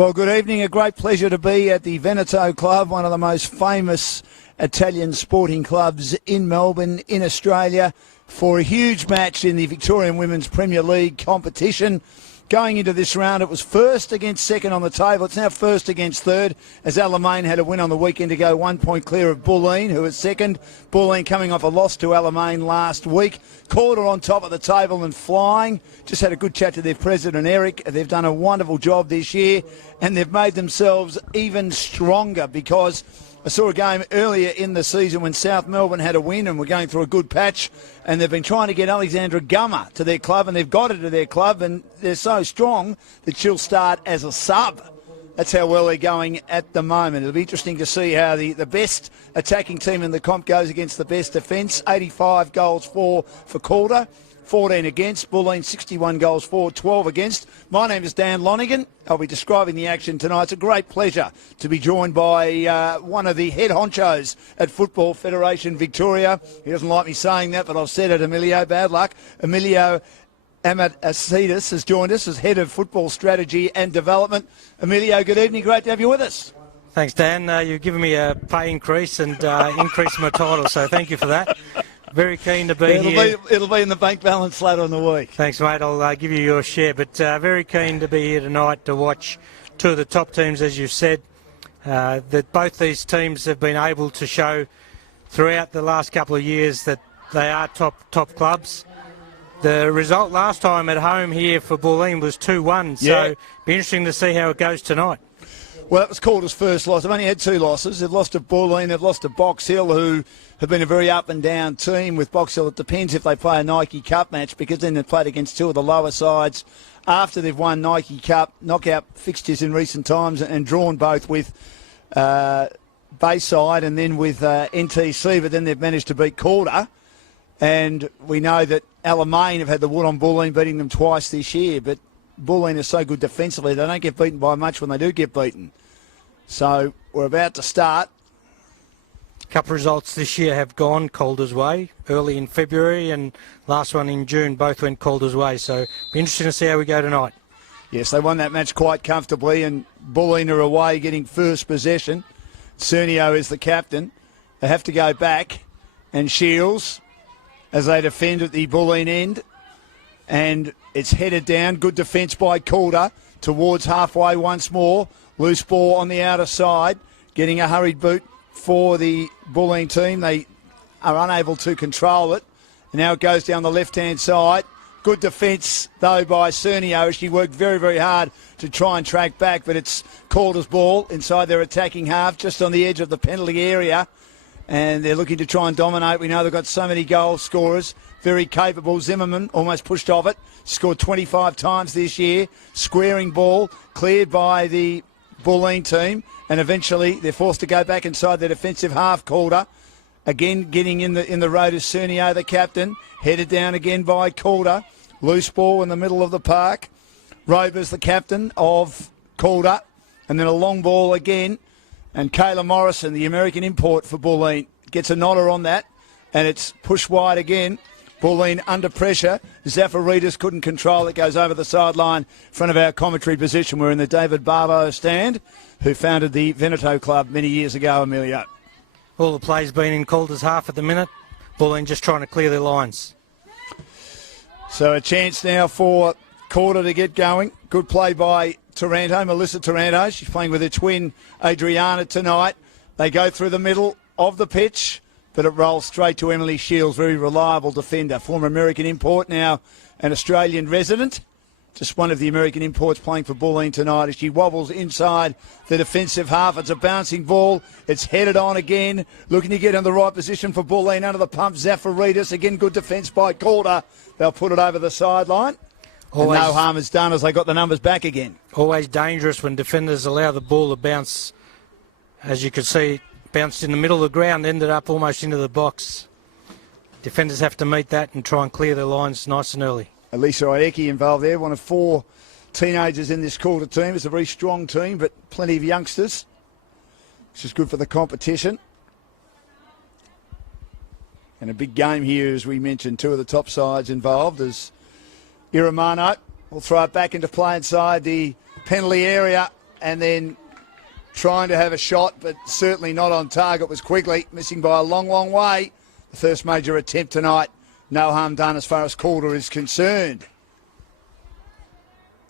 Well, good evening. A great pleasure to be at the Veneto Club, one of the most famous Italian sporting clubs in Melbourne, in Australia, for a huge match in the Victorian Women's Premier League competition. Going into this round, it was first against second on the table. It's now first against third, as Alamein had a win on the weekend to go 1 point clear of Bulleen, who is second. Bulleen coming off a loss to Alamein last week. Calder on top of the table and flying. Just had a good chat to their president, Eric. They've done a wonderful job this year, and they've made themselves even stronger, because I saw a game earlier in the season when South Melbourne had a win and were going through a good patch, and they've been trying to get Alexandra Gummer to their club, and they've got her to their club, and they're so strong that she'll start as a sub. That's how well they're going at the moment. It'll be interesting to see how the best attacking team in the comp goes against the best defence. 85 goals for Calder, 14 against. Bulleen 61 goals for, 12 against. My name is Dan Lonigan. I'll be describing the action tonight. It's a great pleasure to be joined by one of the head honchos at Football Federation Victoria. He doesn't like me saying that, but I've said it, Emilio. Bad luck. Emilio Amatasidis has joined us as Head of Football Strategy and Development. Emilio, good evening. Great to have you with us. Thanks, Dan. You've given me a pay increase and increased my title, so thank you for that. Very keen to be here. It'll be in the bank balance later in the week. Thanks, mate. I'll give you your share. But very keen to be here tonight to watch two of the top teams, as you've said. That both these teams have been able to show throughout the last couple of years that they are top clubs. The result last time at home here for Bulleen was 2-1, so be interesting to see how it goes tonight. Well, that was Calder's first loss. They've only had two losses. They've lost to Bulleen, they've lost to Box Hill, who have been a very up and down team. With Box Hill, it depends if they play a Nike Cup match, because then they've played against two of the lower sides after they've won Nike Cup knockout fixtures in recent times and drawn both with Bayside and then with NTC, but then they've managed to beat Calder. And we know that Alamein have had the wood on Bulleen, beating them twice this year, but Bulleen is so good defensively, they don't get beaten by much when they do get beaten. So we're about to start. A couple of results this year have gone Calder's way, early in February and last one in June, both went Calder's way. So be interesting to see how we go tonight. Yes, they won that match quite comfortably, and Bulleen are away getting first possession. Cernio is the captain. They have to go back, and Shields as they defend at the Bulleen end. And it's headed down. Good defence by Calder towards halfway once more. Loose ball on the outer side. Getting a hurried boot for the Bulleen team. They are unable to control it. And now it goes down the left-hand side. Good defence, though, by Cernio. She worked very, very hard to try and track back, but it's Calder's ball inside their attacking half, just on the edge of the penalty area. And they're looking to try and dominate. We know they've got so many goal scorers. Very capable. Zimmerman almost pushed off it. Scored 25 times this year. Squaring ball cleared by the Bulleen team. And eventually they're forced to go back inside their defensive half. Calder again getting in the road is Cernio, the captain. Headed down again by Calder. Loose ball in the middle of the park. Rober's the captain of Calder. And then a long ball again. And Kayla Morrison, the American import for Bulleen, gets a nodder on that. And it's pushed wide again. Bulleen under pressure. Zafaridis couldn't control it. Goes over the sideline in front of our commentary position. We're in the David Barbo stand, who founded the Veneto Club many years ago, Emilio. All the play's been in Calder's half at the minute. Bulleen just trying to clear their lines. So a chance now for Calder to get going. Good play by Taranto, Melissa Taranto. She's playing with her twin Adriana tonight. They go through the middle of the pitch, but it rolls straight to Emily Shields, very reliable defender. Former American import, now an Australian resident. Just one of the American imports playing for Bulleen tonight as she wobbles inside the defensive half. It's a bouncing ball. It's headed on again. Looking to get in the right position for Bulleen. Under the pump, Zafaridis. Again, good defence by Calder. They'll put it over the sideline. And no harm is done as they got the numbers back again. Always dangerous when defenders allow the ball to bounce. As you could see, bounced in the middle of the ground, ended up almost into the box. Defenders have to meet that and try and clear their lines nice and early. Elisa Aoki involved there, one of four teenagers in this Calder team. It's a very strong team, but plenty of youngsters, which is good for the competition. And a big game here, as we mentioned, two of the top sides involved as Amano will throw it back into play inside the penalty area. and then trying to have a shot, but certainly not on target, was Quigley, missing by a long, long way. The first major attempt tonight, no harm done as far as Calder is concerned.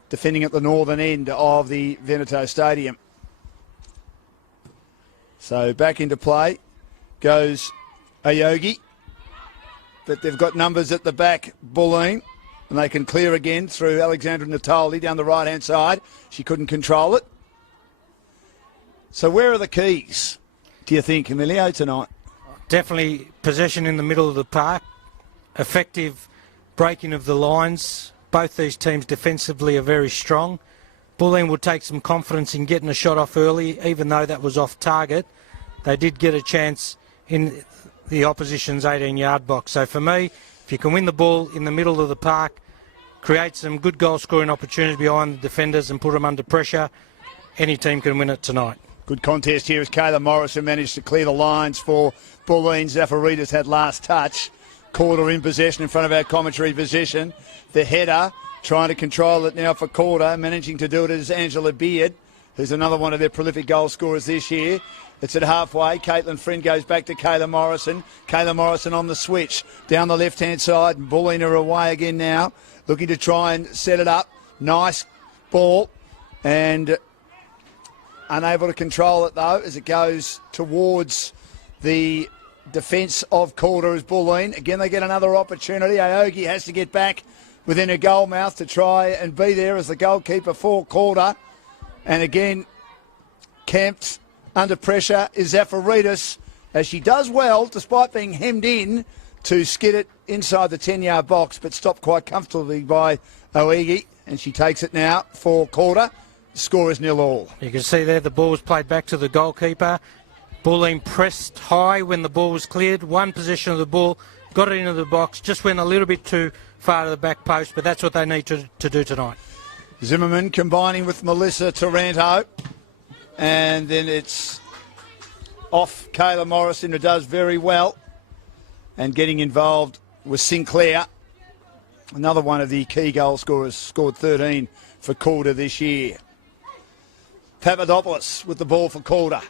Defending at the northern end of the Veneto Stadium. So back into play goes Aoki, but they've got numbers at the back, Bulleen, and they can clear again through Alexandra Natale down the right-hand side. She couldn't control it. So where are the keys, do you think, Emilio, tonight? Definitely possession in the middle of the park, effective breaking of the lines. Both these teams defensively are very strong. Bulleen will take some confidence in getting a shot off early, even though that was off target. They did get a chance in the opposition's 18-yard box. So for me, if you can win the ball in the middle of the park, create some good goal-scoring opportunities behind the defenders and put them under pressure, any team can win it tonight. Good contest here as Kayla Morrison managed to clear the lines for Bulleen. Zafaridis had last touch. Calder in possession in front of our commentary position. The header, trying to control it now for Calder. Managing to do it is Angela Beard, who's another one of their prolific goal scorers this year. It's at halfway. Caitlin Friend goes back to Kayla Morrison. Kayla Morrison on the switch. Down the left-hand side. Bulleen are away again now. Looking to try and set it up. Nice ball. And unable to control it, though, as it goes towards the defence of Calder as Bulleen. Again, they get another opportunity. Aoki has to get back within her goal mouth to try and be there as the goalkeeper for Calder. And again, camped under pressure is Zafaridis, as she does well, despite being hemmed in, to skid it inside the 10-yard box, but stopped quite comfortably by Aoki. And she takes it now for Calder. The score is 0-0. You can see there the ball was played back to the goalkeeper. Bulleen pressed high when the ball was cleared. One possession of the ball, got it into the box, just went a little bit too far to the back post, but that's what they need to do tonight. Zimmerman combining with Melissa Taranto. And then it's off Kayla Morrison, who does very well. And getting involved with Sinclair. Another one of the key goal scorers, scored 13 for Calder this year. Papadopoulos with the ball for Calder.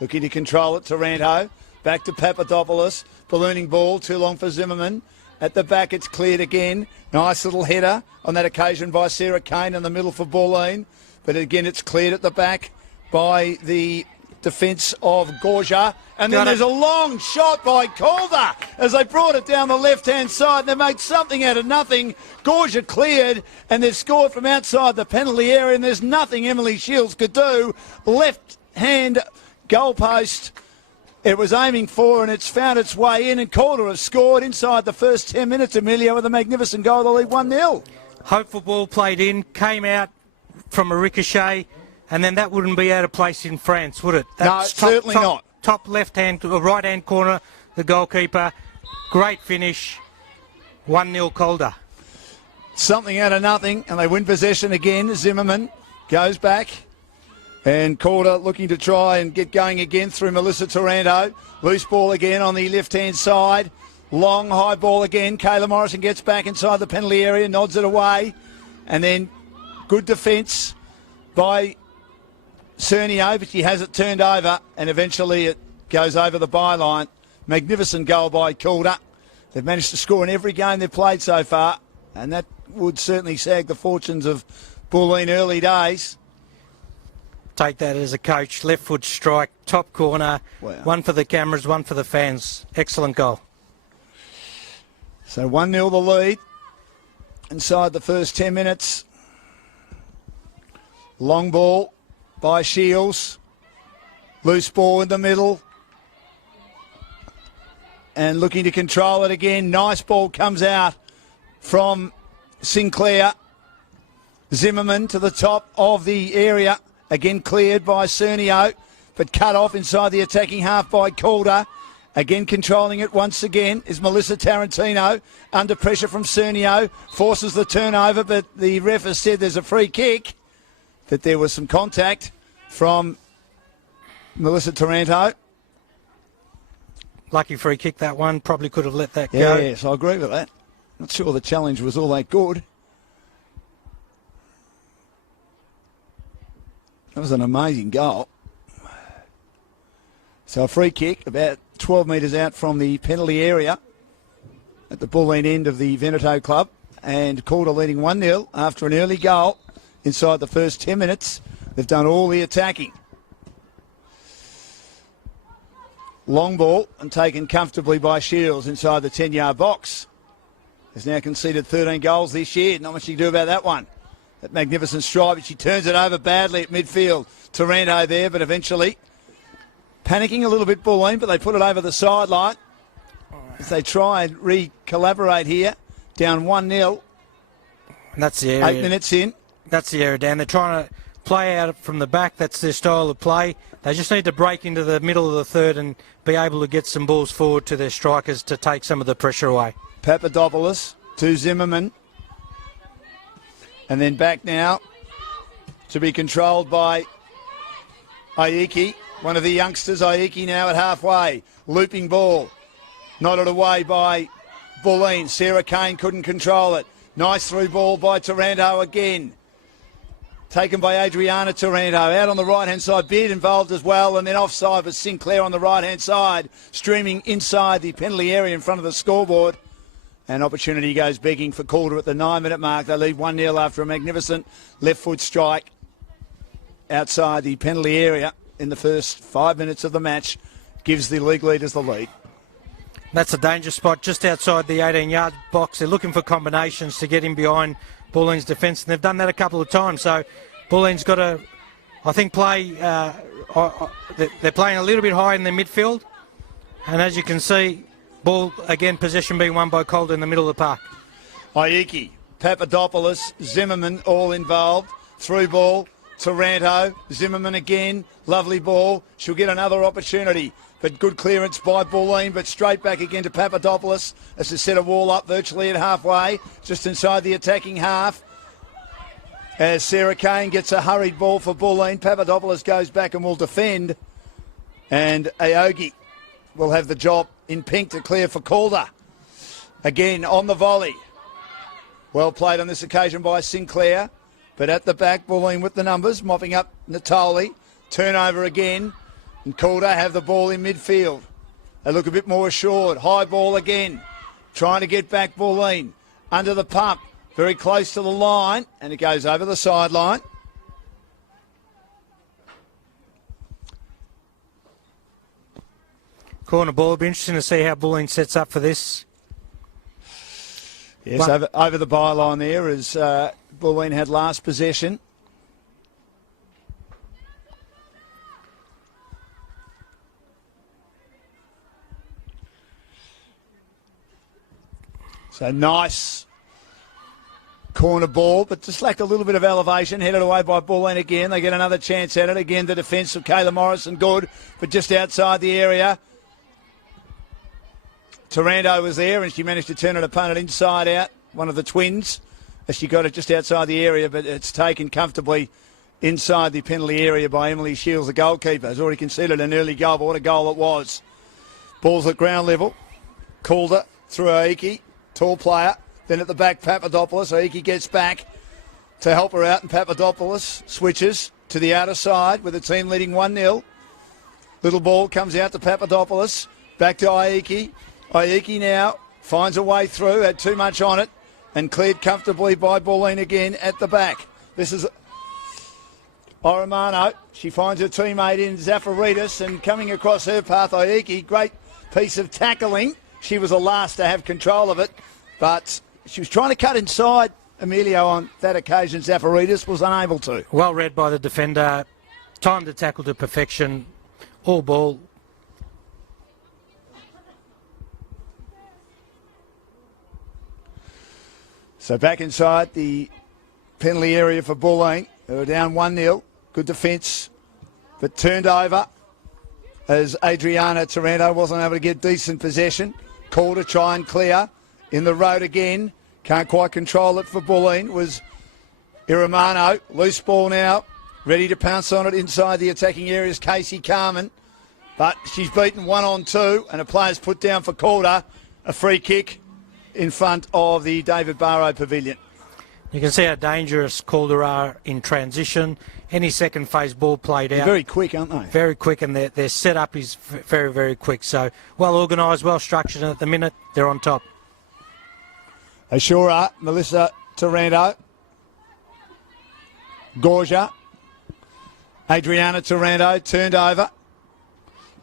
Looking to control it, Taranto. Back to Papadopoulos. Ballooning ball, too long for Zimmerman. At the back, it's cleared again. Nice little header on that occasion by Sarah Cain in the middle for Bulleen. But again, it's cleared at the back by the defence of Gorget. And then there's a long shot by Calder as they brought it down the left-hand side. And they made something out of nothing. Gorget cleared, and they've scored from outside the penalty area, and there's nothing Emily Shields could do. Left-hand goalpost it was aiming for, and it's found its way in, and Calder has scored inside the first 10 minutes, Emilio, with a magnificent goal to lead 1-0. Hopeful ball played in, came out from a ricochet, and then that wouldn't be out of place in France, would it? That's no, certainly not. Top left-hand, right-hand corner, the goalkeeper. Great finish. 1-0 Calder. Something out of nothing, and they win possession again. Zimmerman goes back. And Calder looking to try and get going again through Melissa Taranto. Loose ball again on the left-hand side. Long, high ball again. Kayla Morrison gets back inside the penalty area, nods it away. And then good defence by Cernio, but she has it turned over, and eventually it goes over the byline. Magnificent goal by Calder. They've managed to score in every game they've played so far, and that would certainly sag the fortunes of Bulleen early days. Take that as a coach. Left foot strike, top corner. Wow. One for the cameras, one for the fans. Excellent goal. So 1-0 the lead inside the first 10 minutes. Long ball by Shields. Loose ball in the middle. And looking to control it again. Nice ball comes out from Sinclair. Zimmerman to the top of the area. Again cleared by Cernio, but cut off inside the attacking half by Calder. Again controlling it once again is Melissa Tarantino. Under pressure from Cernio. Forces the turnover, but the ref has said there's a free kick. That there was some contact from Melissa Taranto. Lucky free kick, that one. Probably could have let that go. Yes, I agree with that. Not sure the challenge was all that good. was an amazing goal. So a free kick about 12 metres out from the penalty area at the Bulleen end of the Veneto club. And Calder leading 1-0 after an early goal inside the first 10 minutes. They've done all the attacking. Long ball and taken comfortably by Shields inside the 10-yard box. Has now conceded 13 goals this year. Not much you can do about that one. That magnificent strike, but she turns it over badly at midfield. Taranto there, but eventually panicking a little bit, Bulleen, but they put it over the sideline as they try and re-collaborate here. Down 1-0. And that's the area. 8 minutes in. That's the area, Dan. They're trying to play out from the back. That's their style of play. They just need to break into the middle of the third and be able to get some balls forward to their strikers to take some of the pressure away. Papadopoulos to Zimmerman. And then back now to be controlled by Aoki, one of the youngsters. Aoki now at halfway. Looping ball. Nodded away by Bulleen. Sarah Cain couldn't control it. Nice through ball by Taranto again. Taken by Adriana Taranto. Out on the right-hand side. Beard involved as well. And then offside with Sinclair on the right-hand side. Streaming inside the penalty area in front of the scoreboard. And opportunity goes begging for Calder at the 9-minute mark. They lead 1-0 after a magnificent left-foot strike outside the penalty area in the first 5 minutes of the match. Gives the league leaders the lead. That's a danger spot just outside the 18-yard box. They're looking for combinations to get in behind Bulleen's defence, and they've done that a couple of times. So Bulleen's got to, I think, play. They're playing a little bit high in their midfield, and as you can see, ball again, possession being won by Calder in the middle of the park. Aoki, Papadopoulos, Zimmerman all involved. Through ball, Taranto, Zimmerman again, lovely ball. She'll get another opportunity. But good clearance by Bulleen, but straight back again to Papadopoulos as to set a wall up virtually at halfway, just inside the attacking half. As Sarah Cain gets a hurried ball for Bulleen, Papadopoulos goes back and will defend. And Aoki will have the job in pink to clear for Calder. Again on the volley. Well played on this occasion by Sinclair, but at the back, Bulleen with the numbers, mopping up Natale. Turnover again. And Calder have the ball in midfield. They look a bit more assured. High ball again. Trying to get back Bulleen. Under the pump. Very close to the line. And it goes over the sideline. Corner ball. It'll be interesting to see how Bulleen sets up for this. Yes, over the byline there as Bulleen had last possession. So nice corner ball, but just lacked a little bit of elevation. Headed away by Bulleen again. They get another chance at it. Again, the defence of Kayla Morrison good, but just outside the area. Taranto was there and she managed to turn an opponent inside out, one of the twins, as she got it just outside the area, but it's taken comfortably inside the penalty area by Emily Shields, the goalkeeper. Has already conceded an early goal, but what a goal it was. Ball's at ground level. Calder through Aoki. Tall player. Then at the back, Papadopoulos. Aoki gets back to help her out, and Papadopoulos switches to the outer side with the team leading 1-0. Little ball comes out to Papadopoulos. Back to Aoki. Aoki now finds a way through, had too much on it, and cleared comfortably by Bulleen again at the back. This is Amano. She finds her teammate in Zafaridis, and coming across her path, Aoki. Great piece of tackling. She was the last to have control of it, but she was trying to cut inside Emilio on that occasion. Zafaridis was unable to. Well read by the defender. Timed the tackle to perfection. All ball. So back inside the penalty area for Bulleen. They were down 1-0. Good defence, but turned over as Adriana Taranto wasn't able to get decent possession. Call to try and clear. In the road again. Can't quite control it for Bulleen. Was Amano. Loose ball now. Ready to pounce on it inside the attacking areas. Casey Carmen. But she's beaten 1-on-2 and a player's put down for Calder. A free kick in front of the David Barrow Pavilion. You can see how dangerous Calder are in transition. Any second phase ball played out. They're very quick, aren't they? Very quick, and their setup is very, very quick. So well organised, well structured, and at the minute they're on top. They sure are. Melissa Taranto. Gorget. Adriana Taranto turned over.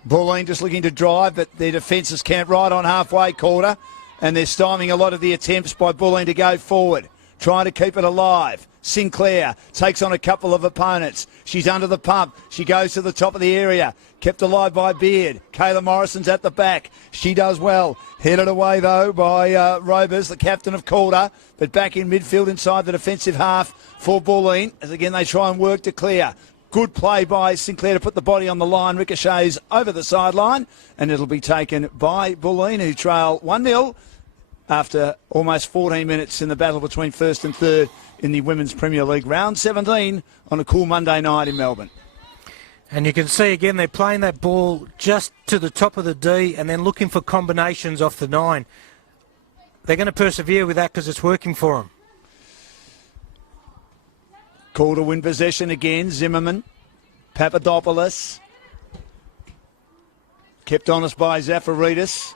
Bulleen just looking to drive, but their defences can't right on halfway quarter, and they're stymieing a lot of the attempts by Bulleen to go forward, trying to keep it alive. Sinclair takes on a couple of opponents. She's under the pump. She goes to the top of the area. Kept alive by Beard. Kayla Morrison's at the back. She does well. Headed away, though, by Robers, the captain of Calder. But back in midfield inside the defensive half for Bulleen, as again they try and work to clear. Good play by Sinclair to put the body on the line. Ricochets over the sideline. And it'll be taken by Bulleen, who trail 1-0 after almost 14 minutes in the battle between first and third in the Women's Premier League round 17 on a cool Monday night in Melbourne. And you can see again they're playing that ball just to the top of the D and then looking for combinations off the 9. They're going to persevere with that because it's working for them. Call to win possession again. Zimmerman, Papadopoulos, kept honest by Zafaridis.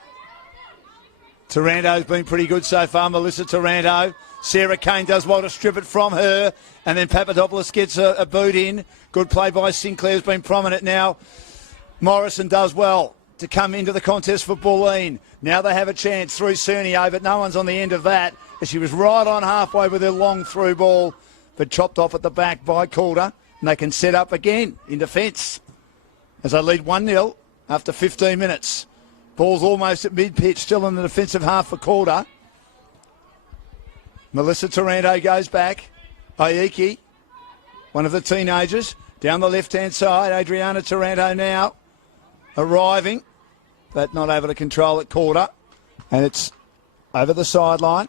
Taranto's been pretty good so far. Melissa Taranto. Sarah Cain does well to strip it from her. And then Papadopoulos gets a boot in. Good play by Sinclair's been prominent now. Morrison does well to come into the contest for Bulleen. Now they have a chance through Cernio, but no one's on the end of that. As she was right on halfway with her long through ball, but chopped off at the back by Calder. And they can set up again in defence as they lead 1-0 after 15 minutes. Ball's almost at mid-pitch, still in the defensive half for Calder. Melissa Taranto goes back. Aoki, one of the teenagers, down the left-hand side. Adriana Taranto now arriving, but not able to control it, Calder. And it's over the sideline.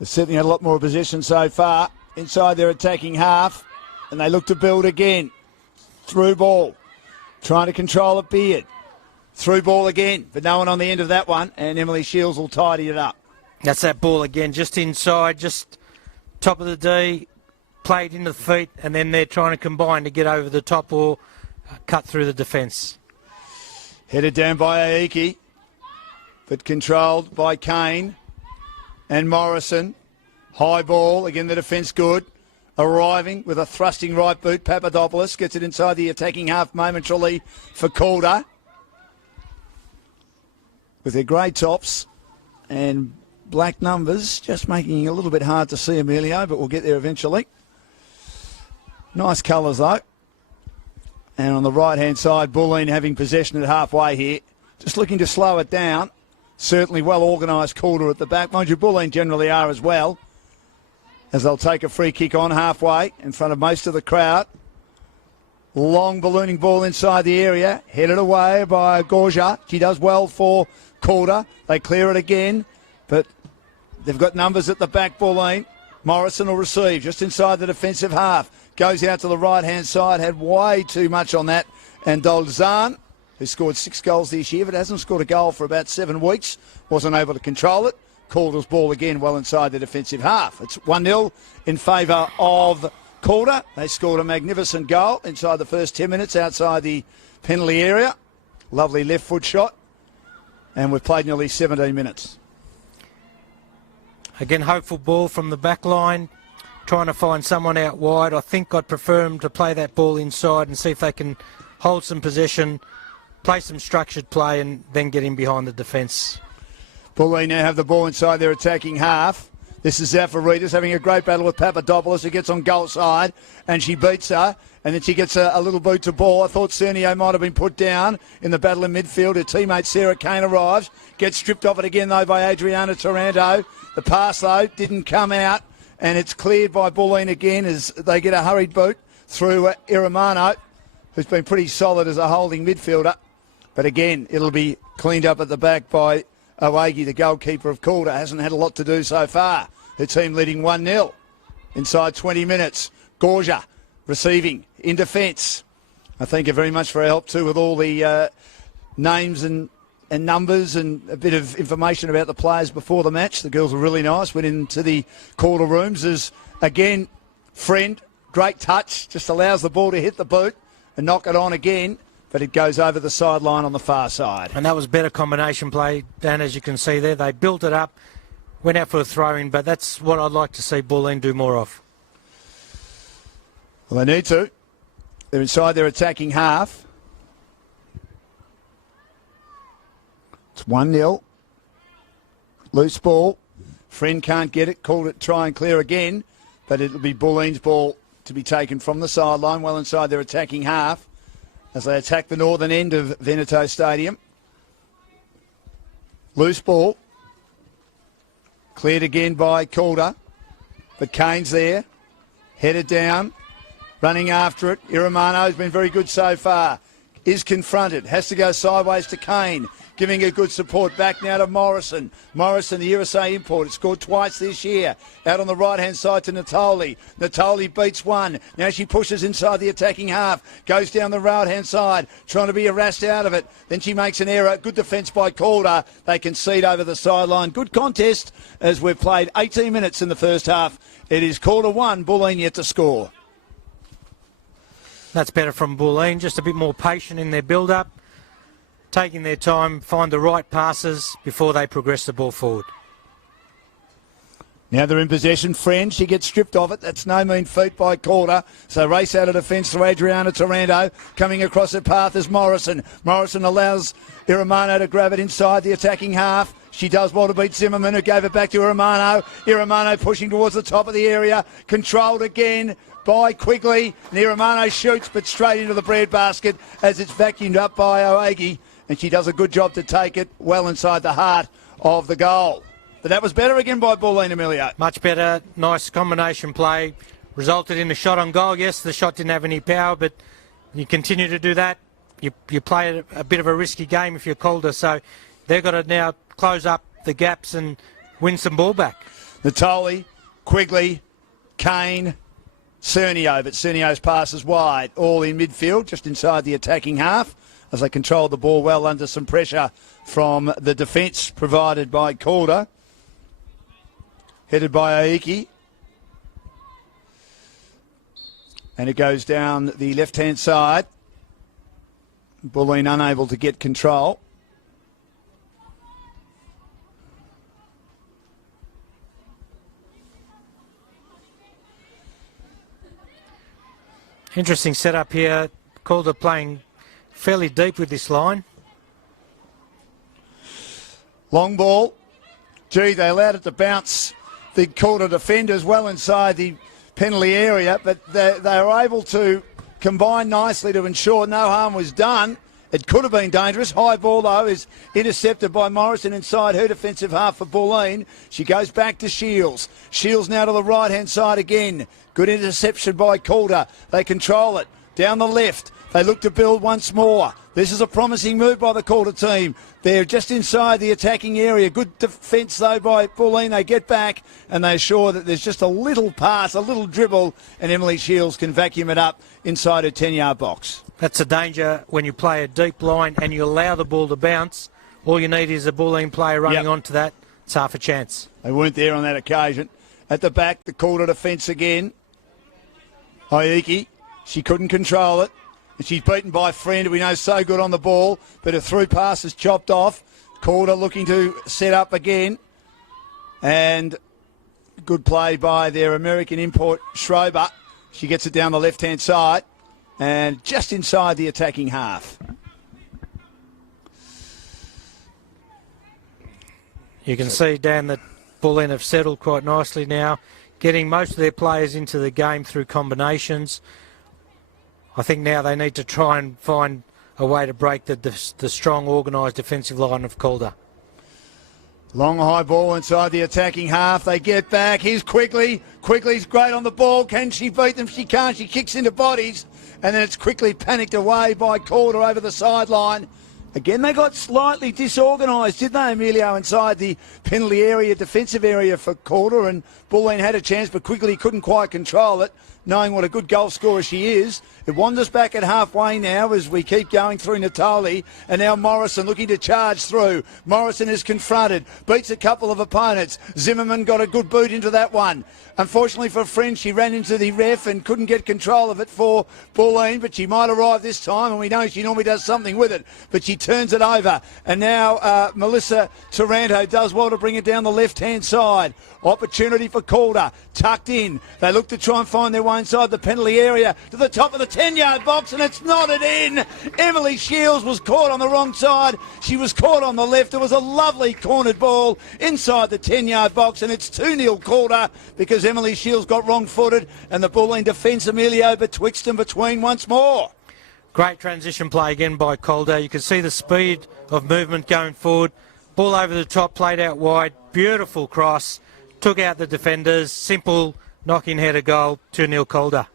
They've certainly had a lot more possession so far inside their attacking half, and they look to build again. Through ball, trying to control it, Beard. Through ball again, but no one on the end of that one, and Emily Shields will tidy it up. That's that ball again, just inside, just top of the D, played into the feet, and then they're trying to combine to get over the top or cut through the defence. Headed down by Aoki, but controlled by Cain and Morrison. High ball, again the defence good. Arriving with a thrusting right boot, Papadopoulos gets it inside the attacking half momentarily for Calder. With their grey tops and black numbers, just making it a little bit hard to see, Emilio, but we'll get there eventually. Nice colours, though. And on the right-hand side, Bulleen having possession at halfway here. Just looking to slow it down. Certainly well-organised Calder at the back. Mind you, Bulleen generally are as well, as they'll take a free kick on halfway in front of most of the crowd. Long ballooning ball inside the area, headed away by Gorget. She does well for Calder. They clear it again, but they've got numbers at the back, Bulleen. Morrison will receive just inside the defensive half. Goes out to the right-hand side, had way too much on that. And Dolzan, who scored 6 goals this year, but hasn't scored a goal for about 7 weeks, wasn't able to control it. Calder's ball again well inside the defensive half. It's 1-0 in favour of Calder. They scored a magnificent goal inside the first 10 minutes outside the penalty area. Lovely left foot shot. And we've played nearly 17 minutes. Again, hopeful ball from the back line, trying to find someone out wide. I think I'd prefer them to play that ball inside and see if they can hold some possession, play some structured play and then get in behind the defence. Pauline now have the ball inside their attacking half. This is Zafaridis having a great battle with Papadopoulos, who gets on goal side, and she beats her. And then she gets a little boot to ball. I thought Cernio might have been put down in the battle in midfield. Her teammate Sarah Cain arrives. Gets stripped off it again, though, by Adriana Taranto. The pass, though, didn't come out. And it's cleared by Bulleen again as they get a hurried boot through Amano, who's been pretty solid as a holding midfielder. But again, it'll be cleaned up at the back by Aoki, the goalkeeper of Calder. Hasn't had a lot to do so far. Her team leading 1-0 inside 20 minutes. Gorget receiving in defence. I thank you very much for our help too with all the names and and numbers and a bit of information about the players before the match. The girls were really nice. Went into the Calder rooms. As again, Friend, great touch, just allows the ball to hit the boot and knock it on again, but it goes over the sideline on the far side. And that was better combination play, Dan, as you can see there. They built it up, went out for a throw-in, but that's what I'd like to see Bulleen do more of. Well, they need to. They're inside their attacking half. It's 1-0. Loose ball. Friend can't get it. Called it try and clear again. But it'll be Bulleen's ball to be taken from the sideline, well inside their attacking half, as they attack the northern end of Veneto Stadium. Loose ball. Cleared again by Calder. But Cain's there. Headed down. Running after it. Amano's been very good so far. Is confronted. Has to go sideways to Cain. Giving a good support back now to Morrison. Morrison, the USA import, has scored twice this year. Out on the right-hand side to Natale. Natale beats one. Now she pushes inside the attacking half. Goes down the right-hand side, trying to be harassed out of it. Then she makes an error. Good defence by Calder. They concede over the sideline. Good contest as we've played 18 minutes in the first half. It is Calder 1, Bulleen yet to score. That's better from Bulleen. Just a bit more patient in their build-up. Taking their time, find the right passes before they progress the ball forward. Now they're in possession. Friend, she gets stripped of it. That's no mean feat by Calder. So race out of defence to Adriana Taranto. Coming across her path is Morrison. Morrison allows Amano to grab it inside the attacking half. She does well to beat Zimmerman, who gave it back to Amano. Amano pushing towards the top of the area. Controlled again by Quigley. And Amano shoots, but straight into the breadbasket as it's vacuumed up by Aoki. And she does a good job to take it well inside the heart of the goal. But that was better again by Bulleen, Emilio. Much better. Nice combination play. Resulted in a shot on goal. Yes, the shot didn't have any power, but you continue to do that. You play a bit of a risky game if you're Calder. So they've got to now close up the gaps and win some ball back. Natale, Quigley, Cain, Cernio. But Cernio's pass is wide. All in midfield, just inside the attacking half, as they controlled the ball well under some pressure from the defence provided by Calder. Headed by Aoki. And it goes down the left-hand side. Bulleen unable to get control. Interesting setup here. Calder playing fairly deep with this line. Long ball. Gee, they allowed it to bounce the Calder defenders well inside the penalty area, but they were able to combine nicely to ensure no harm was done. It could have been dangerous. High ball, though, is intercepted by Morrison inside her defensive half for Bulleen. She goes back to Shields. Shields now to the right-hand side again. Good interception by Calder. They control it. Down the left. They look to build once more. This is a promising move by the Calder team. They're just inside the attacking area. Good defence, though, by Bulleen. They get back and they assure that there's just a little pass, a little dribble, and Emily Shields can vacuum it up inside her 10-yard box. That's a danger when you play a deep line and you allow the ball to bounce. All you need is a Bulleen player running onto that. It's half a chance. They weren't there on that occasion. At the back, the Calder defence again. Aoki, she couldn't control it. And she's beaten by Friend, who we know so good on the ball, but her through pass is chopped off. Calder looking to set up again. And good play by their American import, Schroeder. She gets it down the left-hand side and just inside the attacking half. You can see, Dan, that Bulleen have settled quite nicely now, getting most of their players into the game through combinations. I think now they need to try and find a way to break the strong, organised defensive line of Calder. Long high ball inside the attacking half. They get back. Here's Quigley. Quigley's great on the ball. Can she beat them? She can't. She kicks into bodies. And then it's quickly panicked away by Calder over the sideline. Again, they got slightly disorganised, didn't they, Emilio, inside the penalty area, defensive area for Calder. And Bulleen had a chance, but Quigley couldn't quite control it. knowing what a good goal scorer she is. It wanders back at halfway now as we keep going through Natale, and now Morrison looking to charge through. Morrison is confronted, beats a couple of opponents. Zimmerman got a good boot into that one. Unfortunately for French, she ran into the ref and couldn't get control of it for Bulleen, but she might arrive this time, and we know she normally does something with it, but she turns it over. And now Melissa Taranto does well to bring it down the left-hand side. Opportunity for Calder, tucked in. They look to try and find their way inside the penalty area to the top of the 10-yard box, and it's knotted in. Emily Shields was caught on the wrong side. She was caught on the left. It was a lovely cornered ball inside the 10-yard box, and it's 2-0 Calder because Emily Shields got wrong-footed, and the Bulleen defence, Emilio, betwixt and between once more. Great transition play again by Calder. You can see the speed of movement going forward. Ball over the top, played out wide. Beautiful cross. Took out the defenders. Simple knocking header goal. 2-0 Calder.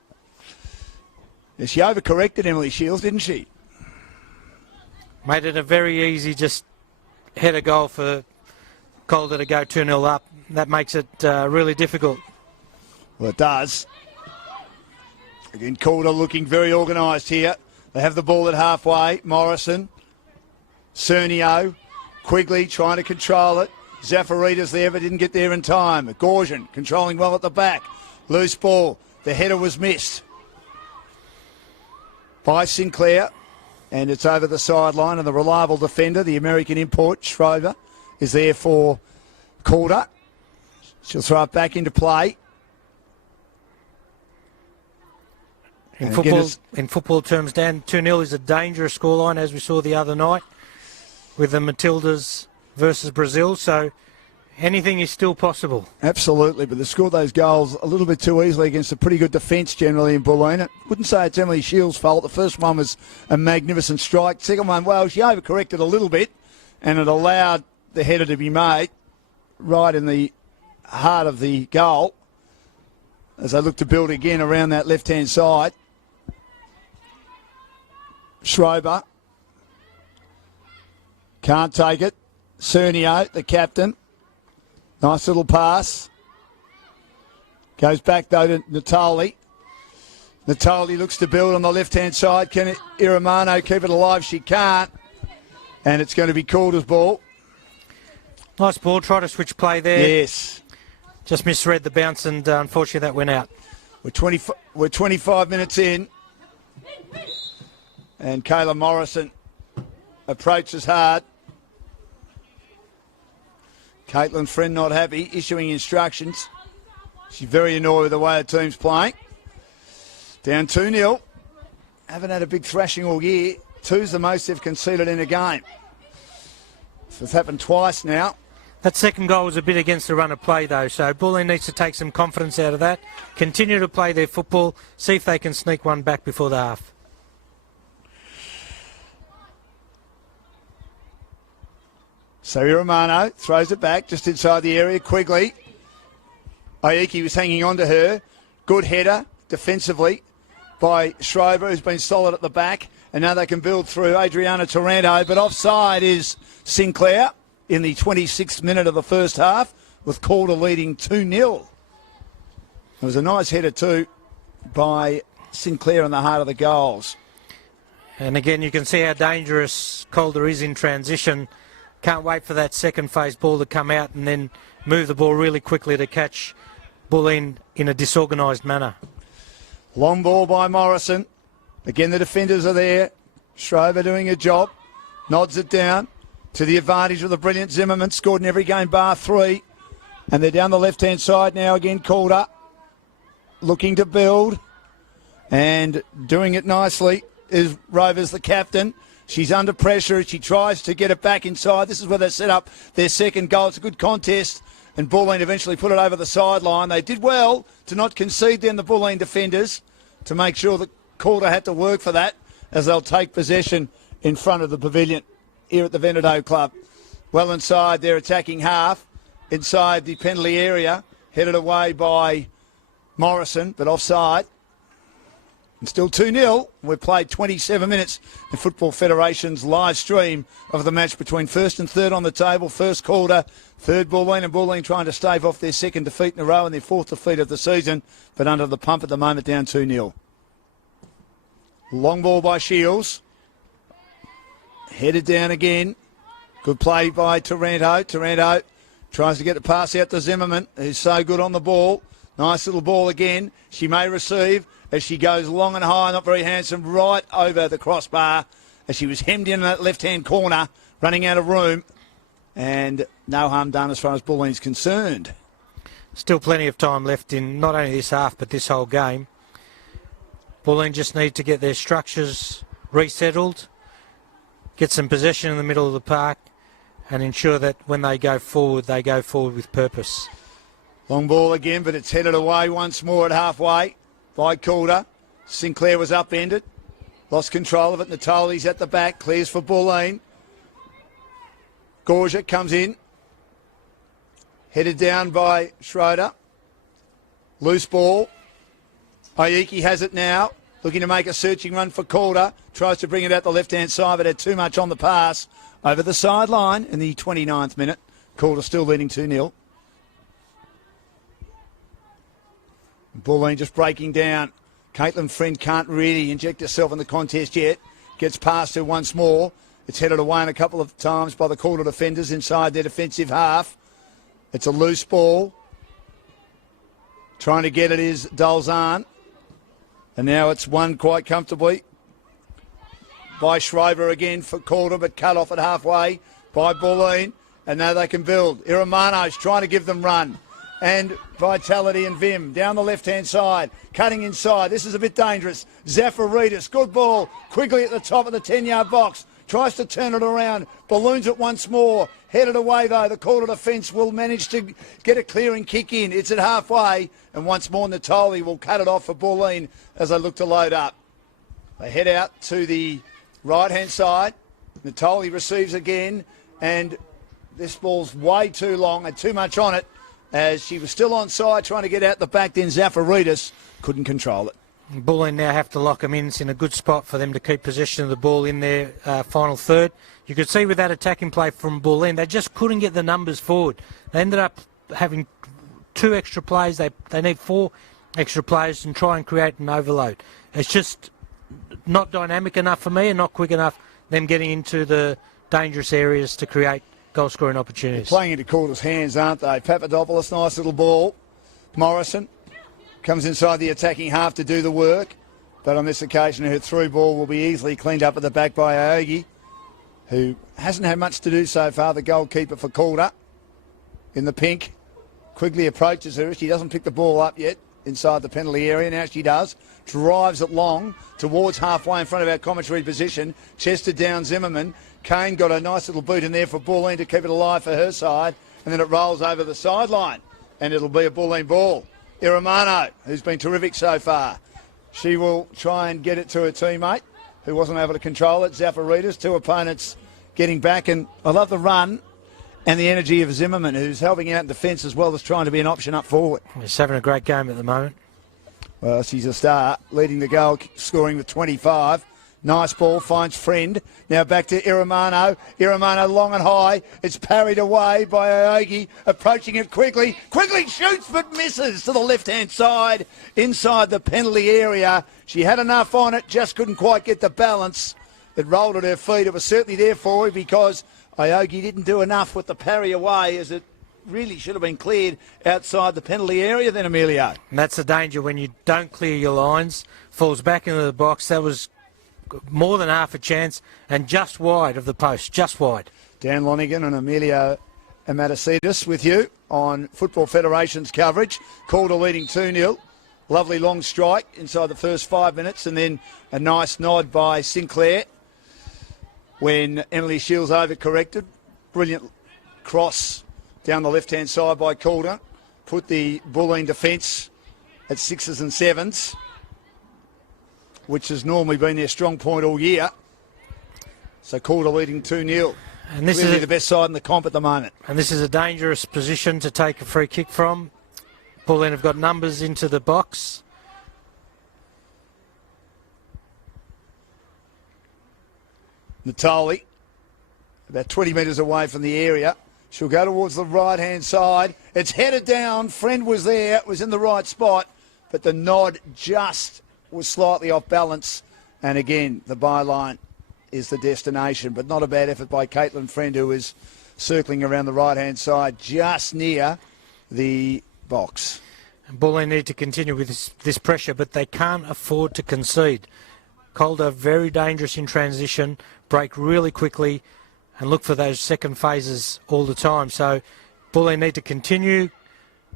Yeah, she overcorrected Emily Shields, didn't she? Made it a very easy just header goal for Calder to go 2-0 up. That makes it really difficult. Well, it does. Again, Calder looking very organised here. They have the ball at halfway. Morrison, Cernio, Quigley trying to control it. Zafaritas there but didn't get there in time. Gorget controlling well at the back. Loose ball. The header was missed by Sinclair, and it's over the sideline, and the reliable defender, the American import, Schroeder, is there for Calder. She'll throw it back into play. In football terms, Dan, 2-0 is a dangerous scoreline, as we saw the other night with the Matildas versus Brazil, so anything is still possible. Absolutely, but they scored those goals a little bit too easily against a pretty good defence generally in Bulleen. I wouldn't say it's Emily Shields' fault. The first one was a magnificent strike. Second one, well, she overcorrected a little bit, and it allowed the header to be made right in the heart of the goal as they look to build again around that left-hand side. Schroeder can't take it. Cernio, the captain. Nice little pass. Goes back, though, to Natale. Natale looks to build on the left-hand side. Can Amano keep it alive? She can't. And it's going to be Calder's ball. Nice ball. Try to switch play there. Yes. Just misread the bounce, and unfortunately that went out. We're 25 minutes in. And Kayla Morrison approaches hard. Caitlin Friend not happy, issuing instructions. She's very annoyed with the way the team's playing. Down 2-0. Haven't had a big thrashing all year. 2's the most they've conceded in a game. So it's happened twice now. That second goal was a bit against the run of play, though, so Bulleen needs to take some confidence out of that, continue to play their football, see if they can sneak one back before the half. So Amano throws it back just inside the area. Quigley. Aoki was hanging on to her. Good header defensively by Shriver, who's been solid at the back. And now they can build through Adriana Taranto. But offside is Sinclair in the 26th minute of the first half, with Calder leading 2-0. It was a nice header too by Sinclair in the heart of the goals. And again, you can see how dangerous Calder is in transition. Can't wait for that second phase ball to come out and then move the ball really quickly to catch Bulleen in a disorganised manner. Long ball by Morrison. Again, the defenders are there. Schroeder doing a job. Nods it down to the advantage of the brilliant Zimmerman. Scored in every game bar 3. And they're down the left-hand side now again. Calder looking to build. And doing it nicely is Rovers, the captain. She's under pressure. She tries to get it back inside. This is where they set up their second goal. It's a good contest. And Bulleen eventually put it over the sideline. They did well to not concede then, the Bulleen defenders, to make sure that Calder had to work for that as they'll take possession in front of the pavilion here at the Venado Club. Well inside their attacking half, inside the penalty area, headed away by Morrison, but offside. And still 2-0. We've played 27 minutes in Football Federation's live stream of the match between first and third on the table. First Calder, third Bulleen, and Bulleen trying to stave off their second defeat in a row and their fourth defeat of the season, but under the pump at the moment, down 2-0. Long ball by Shields. Headed down again. Good play by Taranto. Taranto tries to get the pass out to Zimmerman, who's so good on the ball. Nice little ball again. She may receive as she goes long and high, not very handsome, right over the crossbar as she was hemmed in that left-hand corner, running out of room. And no harm done as far as Bulleen's concerned. Still plenty of time left in not only this half but this whole game. Bulleen just need to get their structures resettled, get some possession in the middle of the park, and ensure that when they go forward with purpose. Long ball again, but it's headed away once more at halfway by Calder. Sinclair was upended. Lost control of it. Natale's at the back. Clears for Bulleen. Gorget comes in. Headed down by Schroeder. Loose ball. Aoki has it now. Looking to make a searching run for Calder. Tries to bring it out the left-hand side, but had too much on the pass. Over the sideline in the 29th minute. Calder still leading 2-0. Bulleen just breaking down. Caitlin Friend can't really inject herself in the contest yet. Gets past her once more. It's headed away in a couple of times by the Calder defenders inside their defensive half. It's a loose ball. Trying to get it is Dalzahn. And now it's won quite comfortably by Shriver again for Calder, but cut off at halfway by Bulleen. And now they can build. Amano's trying to give them run. And Vitality and Vim down the left-hand side, cutting inside. This is a bit dangerous. Zafaridis, good ball. Quigley at the top of the 10-yard box. Tries to turn it around. Balloons it once more. Headed away, though. The Calder defence will manage to get a clearing kick in. It's at halfway. And once more, Natale will cut it off for Bulleen as they look to load up. They head out to the right-hand side. Natale receives again. And this ball's way too long and too much on it, as she was still onside trying to get out the back. Then Zafaridis couldn't control it. Bulleen now have to lock them in. It's in a good spot for them to keep possession of the ball in their final third. You could see with that attacking play from Bulleen, they just couldn't get the numbers forward. They ended up having 2 extra plays. They need 4 extra plays and try and create an overload. It's just not dynamic enough for me and not quick enough, them getting into the dangerous areas to create goal-scoring opportunities. They're playing into Calder's hands, aren't they? Papadopoulos, nice little ball. Morrison comes inside the attacking half to do the work. But on this occasion, her through ball will be easily cleaned up at the back by Aoki, who hasn't had much to do so far, the goalkeeper for Calder. In the pink, Quigley approaches her. She doesn't pick the ball up yet inside the penalty area. Now she does. Drives it long towards halfway in front of our commentary position. Chested down Zimmerman. Cain got a nice little boot in there for Bulleen to keep it alive for her side. And then it rolls over the sideline. And it'll be a Bulleen ball. Amano, who's been terrific so far. She will try and get it to her teammate, who wasn't able to control it. Zafaridis, 2 opponents getting back. And I love the run and the energy of Zimmerman, who's helping out in defence as well as trying to be an option up forward. He's having a great game at the moment. Well, she's a star, leading the goal, scoring with 25. Nice ball, finds Friend. Now back to Amano. Amano long and high. It's parried away by Aoki, approaching it quickly. Quickly shoots but misses to the left-hand side, inside the penalty area. She had enough on it, just couldn't quite get the balance. It rolled at her feet. It was certainly there for her because Aoki didn't do enough with the parry away, as it really should have been cleared outside the penalty area then, Emilio. And that's the danger when you don't clear your lines. Falls back into the box. That was more than half a chance and just wide of the post, just wide. Dan Lonigan and Emilio Amatasidis with you on Football Federation's coverage. Calder leading 2-0. Lovely long strike inside the first 5 minutes, and then a nice nod by Sinclair when Emily Shields overcorrected. Brilliant cross down the left-hand side by Calder. Put the Bulleen defence at 6s and 7s, which has normally been their strong point all year. So Calder leading 2-0. And this is the best side in the comp at the moment. And this is a dangerous position to take a free kick from. Pauline have got numbers into the box. Natale, about 20 metres away from the area. She'll go towards the right-hand side. It's headed down. Friend was there. It was in the right spot. But the nod just was slightly off balance. And again, the byline is the destination. But not a bad effort by Caitlin Friend, who is circling around the right-hand side just near the box. And Bulleen need to continue with this pressure, but they can't afford to concede. Calder very dangerous in transition, break really quickly, and look for those second phases all the time. So Bulleen need to continue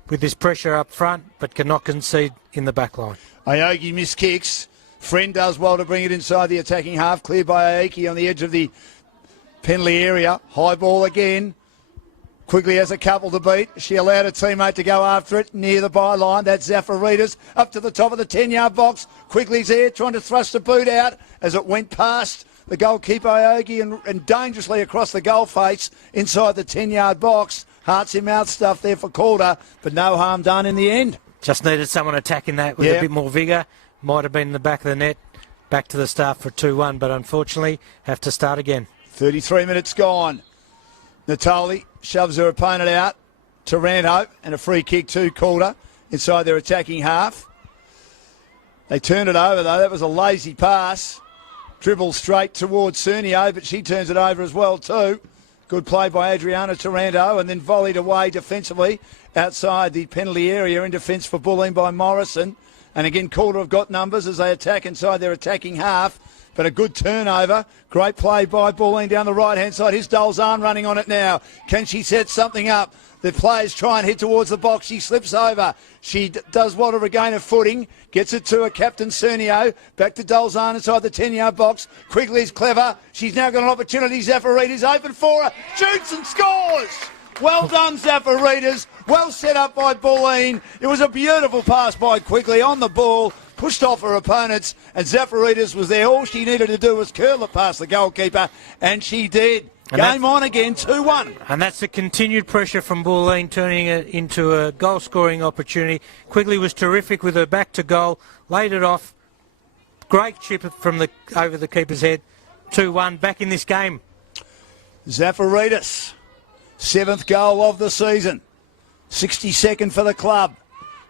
with this pressure up front, but cannot concede in the back line. Aoki miss kicks. Friend does well to bring it inside the attacking half. Cleared by Aoki on the edge of the penalty area. High ball again. Quigley has a couple to beat. She allowed a teammate to go after it near the byline. That's Zafaridis up to the top of the 10-yard box. Quigley's there trying to thrust the boot out as it went past the goalkeeper Aoki and dangerously across the goal face inside the 10-yard box. Hearts in mouth stuff there for Calder, but no harm done in the end. Just needed someone attacking that with a bit more vigour. Might have been in the back of the net. Back to the start for 2-1, but unfortunately have to start again. 33 minutes gone. Natale shoves her opponent out. Taranto and a free kick to Calder inside their attacking half. They turned it over though. That was a lazy pass. Dribble straight towards Cernio, but she turns it over as well too. Good play by Adriana Taranto, and then volleyed away defensively outside the penalty area in defence for Bulleen by Morrison. And again, Calder have got numbers as they attack inside their attacking half. But a good turnover. Great play by Bulleen down the right-hand side. Here's Dolzan running on it now. Can she set something up? The players try and head towards the box. She slips over. She does well to regain her footing. Gets it to her captain, Cernio. Back to Dolzan inside the 10-yard box. Quigley's clever. She's now got an opportunity. Zafaridis open for her. Shoots and scores. Well done, Zafaridis. Well set up by Bulleen. It was a beautiful pass by Quigley on the ball. Pushed off her opponents, and Zafaridis was there. All she needed to do was curl it past the goalkeeper, and she did. And game on again, 2-1. And that's the continued pressure from Bulleen, turning it into a goal-scoring opportunity. Quigley was terrific with her back to goal, laid it off. Great chip from over the keeper's head. 2-1, back in this game. Zafaridis, 7th goal of the season. 62nd for the club.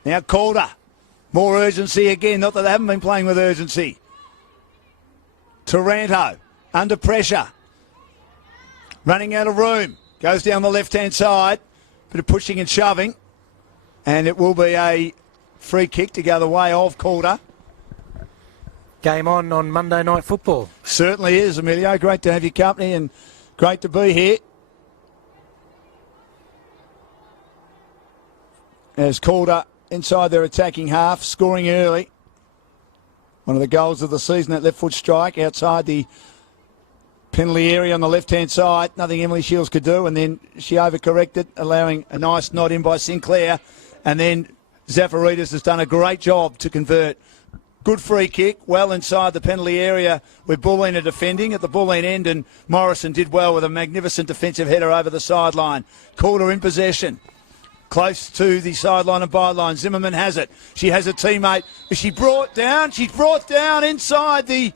Now Calder. More urgency again, not that they haven't been playing with urgency. Taranto, under pressure. Running out of room. Goes down the left-hand side. Bit of pushing and shoving. And it will be a free kick to go the way of Calder. Game on Monday Night Football. Certainly is, Emilio. Great to have your company and great to be here. As Calder inside their attacking half, scoring early. One of the goals of the season, that left foot strike outside the penalty area on the left-hand side. Nothing Emily Shields could do, and then she overcorrected, allowing a nice nod in by Sinclair. And then Zafaridis has done a great job to convert. Good free kick, well inside the penalty area where Bulleen are defending at the Bulleen end, and Morrison did well with a magnificent defensive header over the sideline. Calder in possession. Close to the sideline and byline. Zimmerman has it. She has a teammate. Is she brought down? She's brought down inside the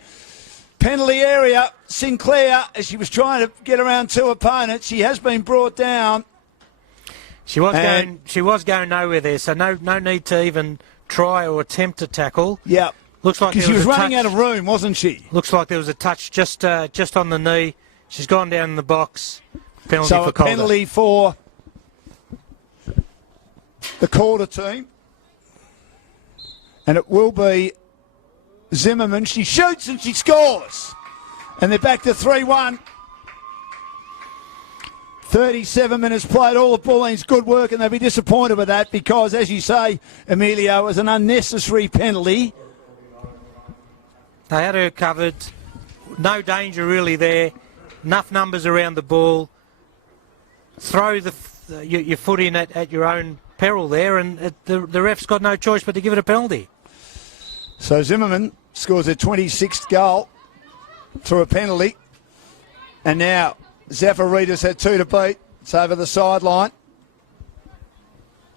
penalty area. Sinclair, as she was trying to get around two opponents, she has been brought down. She was going nowhere there, so no need to even try or attempt to tackle. Yeah. Looks like because she was running out of room, wasn't she? Looks like there was a touch just on the knee. She's gone down in the box. Penalty so for a Calder. Penalty for the Calder team. And it will be Zimmerman. She shoots and she scores. And they're back to 3-1. 37 minutes played. All of Bulleen's good work, and they'll be disappointed with that because, as you say, Emilio, it was an unnecessary penalty. They had her covered. No danger really there. Enough numbers around the ball. Throw your foot in at your own peril there, and the ref's got no choice but to give it a penalty. So Zimmerman scores her 26th goal through a penalty. And now Zafaridis had two to beat. It's over the sideline.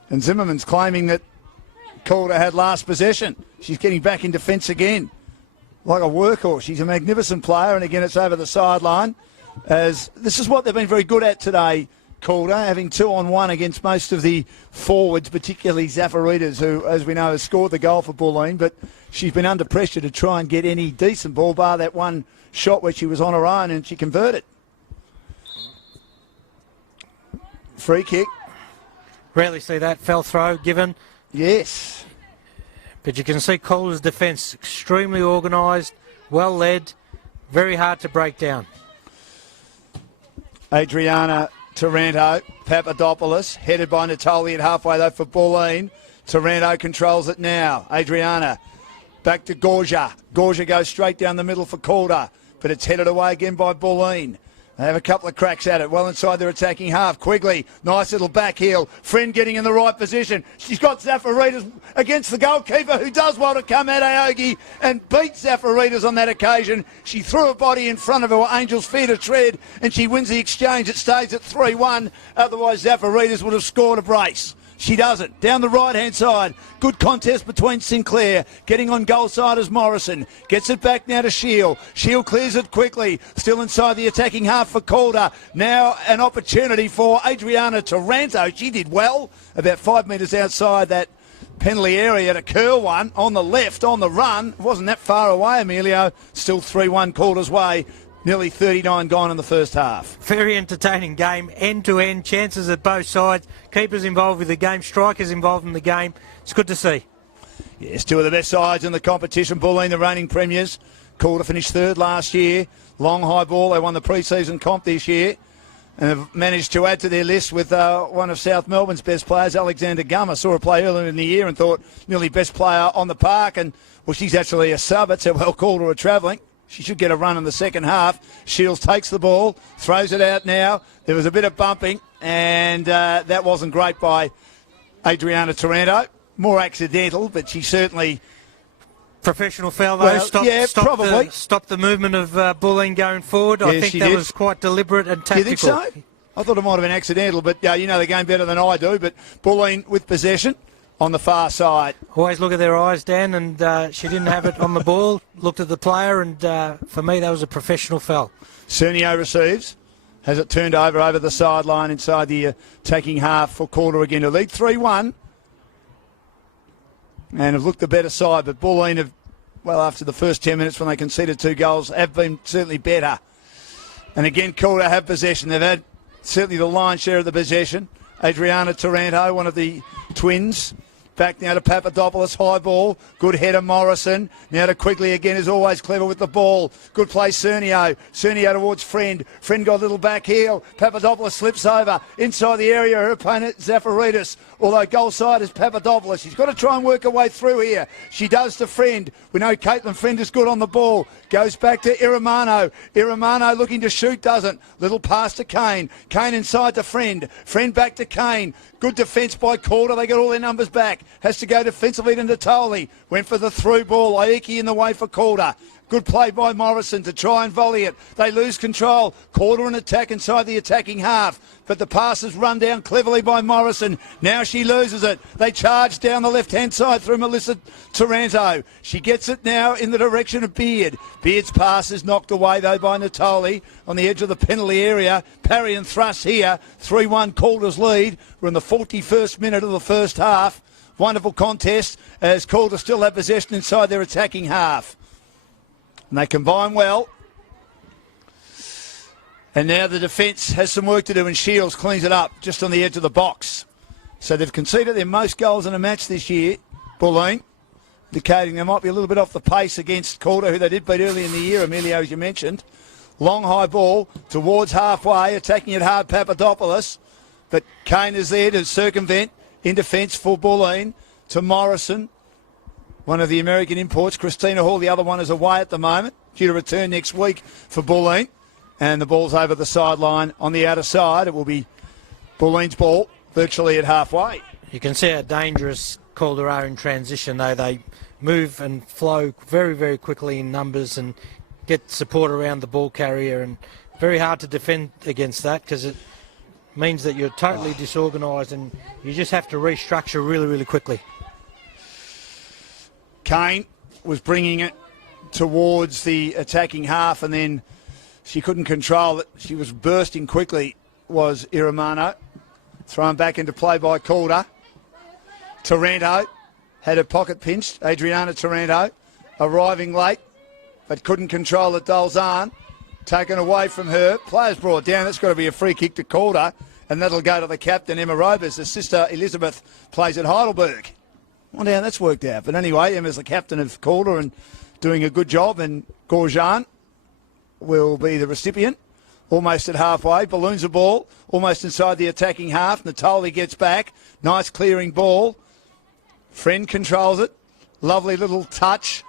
And Zimmerman's claiming that Calder had last possession. She's getting back in defence again. like a workhorse. She's a magnificent player, and again, it's over the sideline. As this is what they've been very good at today, Calder, having 2-on-1 against most of the forwards, particularly Zafaritas, who, as we know, has scored the goal for Bulleen, but she's been under pressure to try and get any decent ball, bar that one shot where she was on her own and she converted. Free kick. Rarely see that fell throw given. Yes. But you can see Calder's defence extremely organised, well led, very hard to break down. Adriana, Taranto, Papadopoulos, headed by Natale at halfway though for Bulleen. Taranto controls it now. Adriana, back to Gorget. Gorget goes straight down the middle for Calder, but it's headed away again by Bulleen. They have a couple of cracks at it, well inside their attacking half. Quigley, nice little back heel. Friend getting in the right position. She's got Zafaritas against the goalkeeper, who does well to come at Aoki and beat Zafaritas on that occasion. She threw her body in front of her Angel's feet to tread, and she wins the exchange. It stays at 3-1. Otherwise, Zafaritas would have scored a brace. She doesn't. Down the right-hand side. Good contest between Sinclair. Getting on goal side is Morrison. Gets it back now to Shield. Shield clears it quickly. Still inside the attacking half for Calder. Now an opportunity for Adriana Taranto. She did well. About 5 metres outside that penalty area to curl one on the left, on the run. It wasn't that far away, Emilio. Still 3-1 Calder's way. Nearly 39 gone in the first half. Very entertaining game, end-to-end, chances at both sides. Keepers involved with the game, strikers involved in the game. It's good to see. Yes, two of the best sides in the competition. Bulleen, the reigning premiers. Calder finished third last year. Long high ball. They won the pre-season comp this year. And have managed to add to their list with one of South Melbourne's best players, Alexander Gummer. Saw her play earlier in the year and thought nearly best player on the park. And, well, she's actually a sub. It's how well Calder are travelling. She should get a run in the second half. Shields takes the ball, throws it out now. There was a bit of bumping, and that wasn't great by Adriana Taranto. More accidental, but she certainly... Professional foul, though. Well, probably. Stop the movement of Bulleen going forward. Yeah, I think that was quite deliberate and tactical. You think so? I thought it might have been accidental, but you know the game better than I do. But Bulleen with possession on the far side. Always look at their eyes, Dan, and she didn't have it on the ball. Looked at the player, and for me, that was a professional foul. Cernio receives. Has it turned over the sideline inside the attacking half for Calder again to lead 3-1. And have looked the better side, but Bulleen have, well, after the first 10 minutes when they conceded 2 goals, have been certainly better. And again, Calder have possession. They've had certainly the lion's share of the possession. Adriana Taranto, one of the twins. Back now to Papadopoulos, high ball. Good header, Morrison. Now to Quigley again, is always clever with the ball. Good play, Cernio. Cernio towards Friend. Friend got a little back heel. Papadopoulos slips over. Inside the area, her opponent, Zafaritas. Although goal side is Papadopoulos. She's got to try and work her way through here. She does to Friend. We know Caitlin Friend is good on the ball. Goes back to Amano. Amano looking to shoot, doesn't. Little pass to Cain. Cain inside to Friend. Friend back to Cain. Good defence by Calder. They got all their numbers back. Has to go defensively to Natale. Went for the through ball. Aoki in the way for Calder. Good play by Morrison to try and volley it. They lose control. Calder an attack inside the attacking half. But the pass is run down cleverly by Morrison. Now she loses it. They charge down the left-hand side through Melissa Taranto. She gets it now in the direction of Beard. Beard's pass is knocked away, though, by Natale on the edge of the penalty area. Parry and thrust here. 3-1 Calder's lead. We're in the 41st minute of the first half. Wonderful contest as Calder still have possession inside their attacking half. And they combine well. And now the defence has some work to do, and Shields cleans it up just on the edge of the box. So they've conceded their most goals in a match this year, Bulleen, indicating they might be a little bit off the pace against Calder, who they did beat early in the year, Emilio, as you mentioned. Long high ball towards halfway, attacking it hard, Papadopoulos. But Cain is there to circumvent in defence for Bulleen to Morrison. One of the American imports, Christina Hall, the other one is away at the moment, due to return next week for Bulleen. And the ball's over the sideline on the outer side. It will be Bulleen's ball virtually at halfway. You can see how dangerous Calder are in transition, though. They move and flow very, very quickly in numbers and get support around the ball carrier. And very hard to defend against that because it means that you're totally disorganised and you just have to restructure really, really quickly. Cain was bringing it towards the attacking half, and then she couldn't control it. She was bursting quickly, was Amano. Thrown back into play by Calder. Taranto had her pocket pinched. Adriana Taranto arriving late, but couldn't control it. Dolzan taken away from her. Players brought down. That's got to be a free kick to Calder, and that'll go to the captain, Emma Robers. The sister, Elizabeth, plays at Heidelberg. Well, now that's worked out. But anyway, Emma's the captain of Calder and doing a good job, and Gorget will be the recipient. Almost at halfway. Balloons a ball. Almost inside the attacking half. Natale gets back. Nice clearing ball. Friend controls it. Lovely little touch.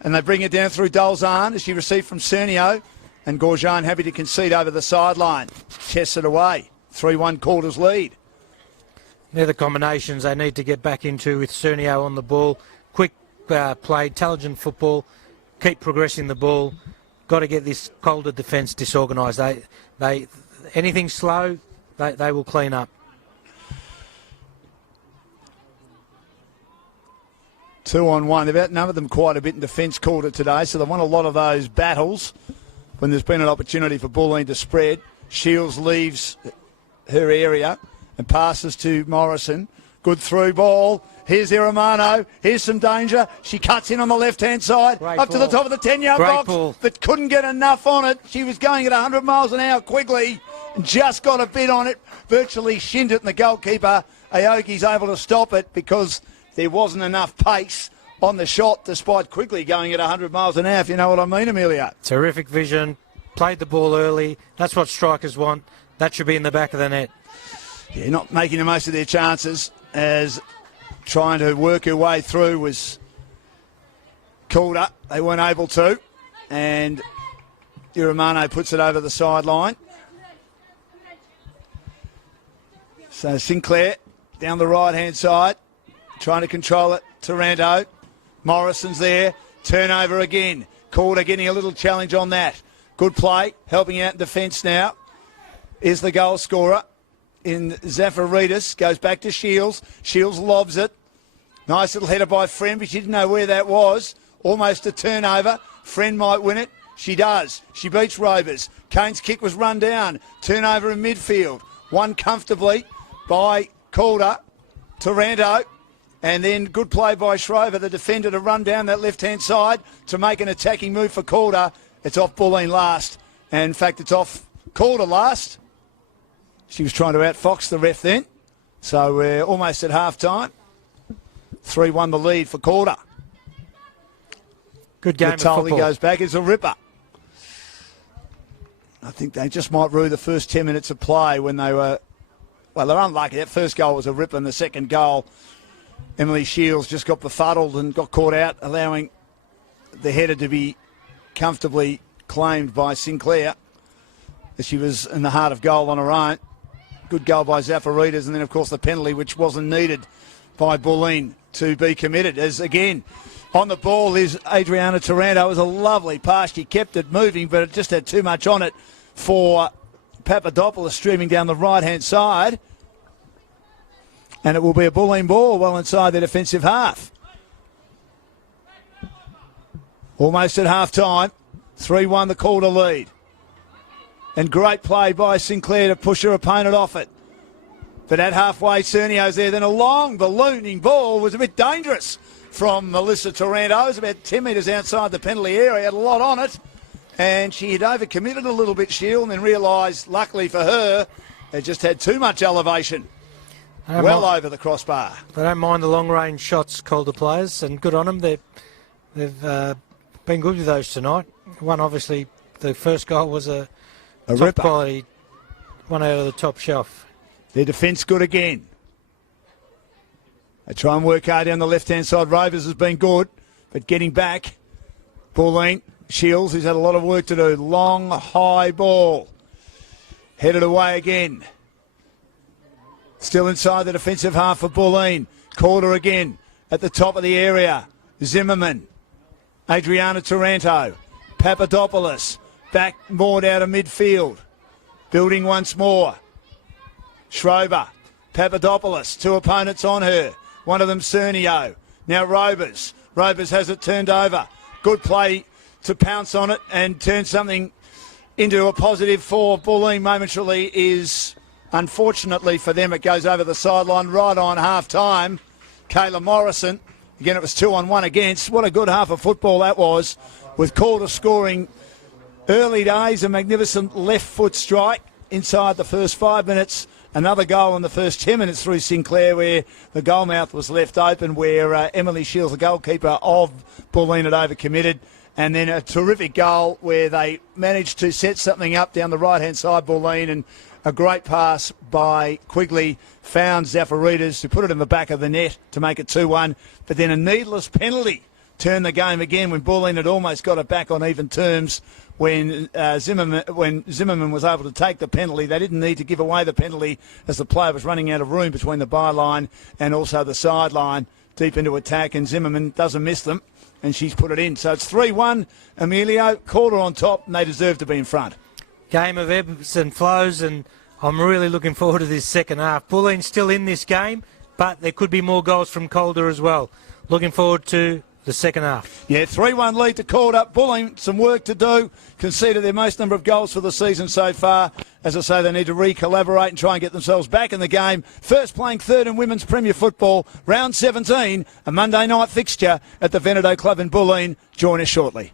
And they bring it down through Dolzan as she received from Cernio. And Gorget happy to concede over the sideline. Chests it away. 3-1 Calder's lead. They're the combinations they need to get back into with Cernio on the ball. Quick play, intelligent football. Keep progressing the ball. Got to get this Calder defence disorganised. They anything slow, they will clean up. 2-on-1. They've outnumbered them quite a bit in defence, Calder, today, so they've won a lot of those battles when there's been an opportunity for Bulleen to spread. Shields leaves her area and passes to Morrison. Good through ball. Here's Amano. Here's some danger. She cuts in on the left-hand side. Great up ball. to the top of the 10-yard box. Ball. But couldn't get enough on it. She was going at 100 miles an hour. Quigley just got a bit on it. Virtually shinned it, and the goalkeeper, Aoki's able to stop it because there wasn't enough pace on the shot despite Quigley going at 100 miles an hour, if you know what I mean, Amelia. Terrific vision. Played the ball early. That's what strikers want. That should be in the back of the net. Yeah, not making the most of their chances as trying to work her way through was Calder. They weren't able to. And Amano puts it over the sideline. So Sinclair down the right-hand side, trying to control it. Taranto. Morrison's there. Turnover again. Calder getting a little challenge on that. Good play. Helping out in defence now is the goal scorer in Zafaridis. Goes back to Shields. Shields lobs it. Nice little header by Friend, but she didn't know where that was. Almost a turnover. Friend might win it. She does. She beats Rovers. Cain's kick was run down. Turnover in midfield. Won comfortably by Calder. Taranto. And then good play by Schroeder, the defender, to run down that left-hand side to make an attacking move for Calder. It's off Bulleen last. And in fact, it's off Calder last. She was trying to outfox the ref then. So we're almost at half-time. 3-1 the lead for Calder. Good game Natale of football. Goes back. It's a ripper. I think they just might rue the first 10 minutes of play when they were... Well, they're unlucky. That first goal was a ripper, and the second goal, Emily Shields just got befuddled and got caught out, allowing the header to be comfortably claimed by Sinclair as she was in the heart of goal on her own. Good goal by Zafaridis, and then, of course, the penalty, which wasn't needed by Bulleen to be committed. As, again, on the ball is Adriana Taranto. It was a lovely pass. She kept it moving, but it just had too much on it for Papadopoulos streaming down the right-hand side. And it will be a Bulleen ball well inside the defensive half. Almost at half-time. 3-1 the Calder lead. And great play by Sinclair to push her opponent off it. But at halfway, Cernio's there. Then a long ballooning ball was a bit dangerous from Melissa Taranto. It was about 10 metres outside the penalty area. Had a lot on it. And she had overcommitted a little bit, Shield, and then realised, luckily for her, it just had too much elevation. Well over the crossbar. They don't mind the long-range shots, Calder players, and good on them. They've been good with those tonight. One, obviously, the first goal was a top ripper. Quality one out of the top shelf. Their defence good again. They try and work hard down the left-hand side. Rovers has been good, but getting back. Pauline, Shields, who's had a lot of work to do. Long, high ball. Headed away again. Still inside the defensive half for Bulleen. Calder again at the top of the area. Zimmerman. Adriana Taranto. Papadopoulos. Back moored out of midfield. Building once more. Schroeder. Papadopoulos. Two opponents on her. One of them Cernio. Now Rovers. Rovers has it turned over. good play to pounce on it and turn something into a positive for Bulleen momentarily is, unfortunately for them, it goes over the sideline right on half-time. Kayla Morrison, again, it was 2-on-1 against. What a good half of football that was, with Calder scoring early days, a magnificent left foot strike inside the first 5 minutes. Another goal in the first 10 minutes through Sinclair, where the goal mouth was left open, where Emily Shields, the goalkeeper of Bulleen, had overcommitted. And then a terrific goal where they managed to set something up down the right-hand side, Bulleen, and a great pass by Quigley found Zafaritas, who put it in the back of the net to make it 2-1. But then a needless penalty turned the game again when Bulleen had almost got it back on even terms. When Zimmerman was able to take the penalty, they didn't need to give away the penalty as the player was running out of room between the byline and also the sideline deep into attack, and Zimmerman doesn't miss them, and she's put it in. So it's 3-1, Emilio, Calder on top, and they deserve to be in front. Game of ebbs and flows, and I'm really looking forward to this second half. Bulleen's still in this game, but there could be more goals from Calder as well. Looking forward to the second half. Yeah, 3-1 lead to Calder. Bulleen, some work to do. Conceded their most number of goals for the season so far. As I say, they need to re-collaborate and try and get themselves back in the game. First playing third in women's Premier Football, round 17, a Monday night fixture at the Veneto Club in Bulleen. Join us shortly.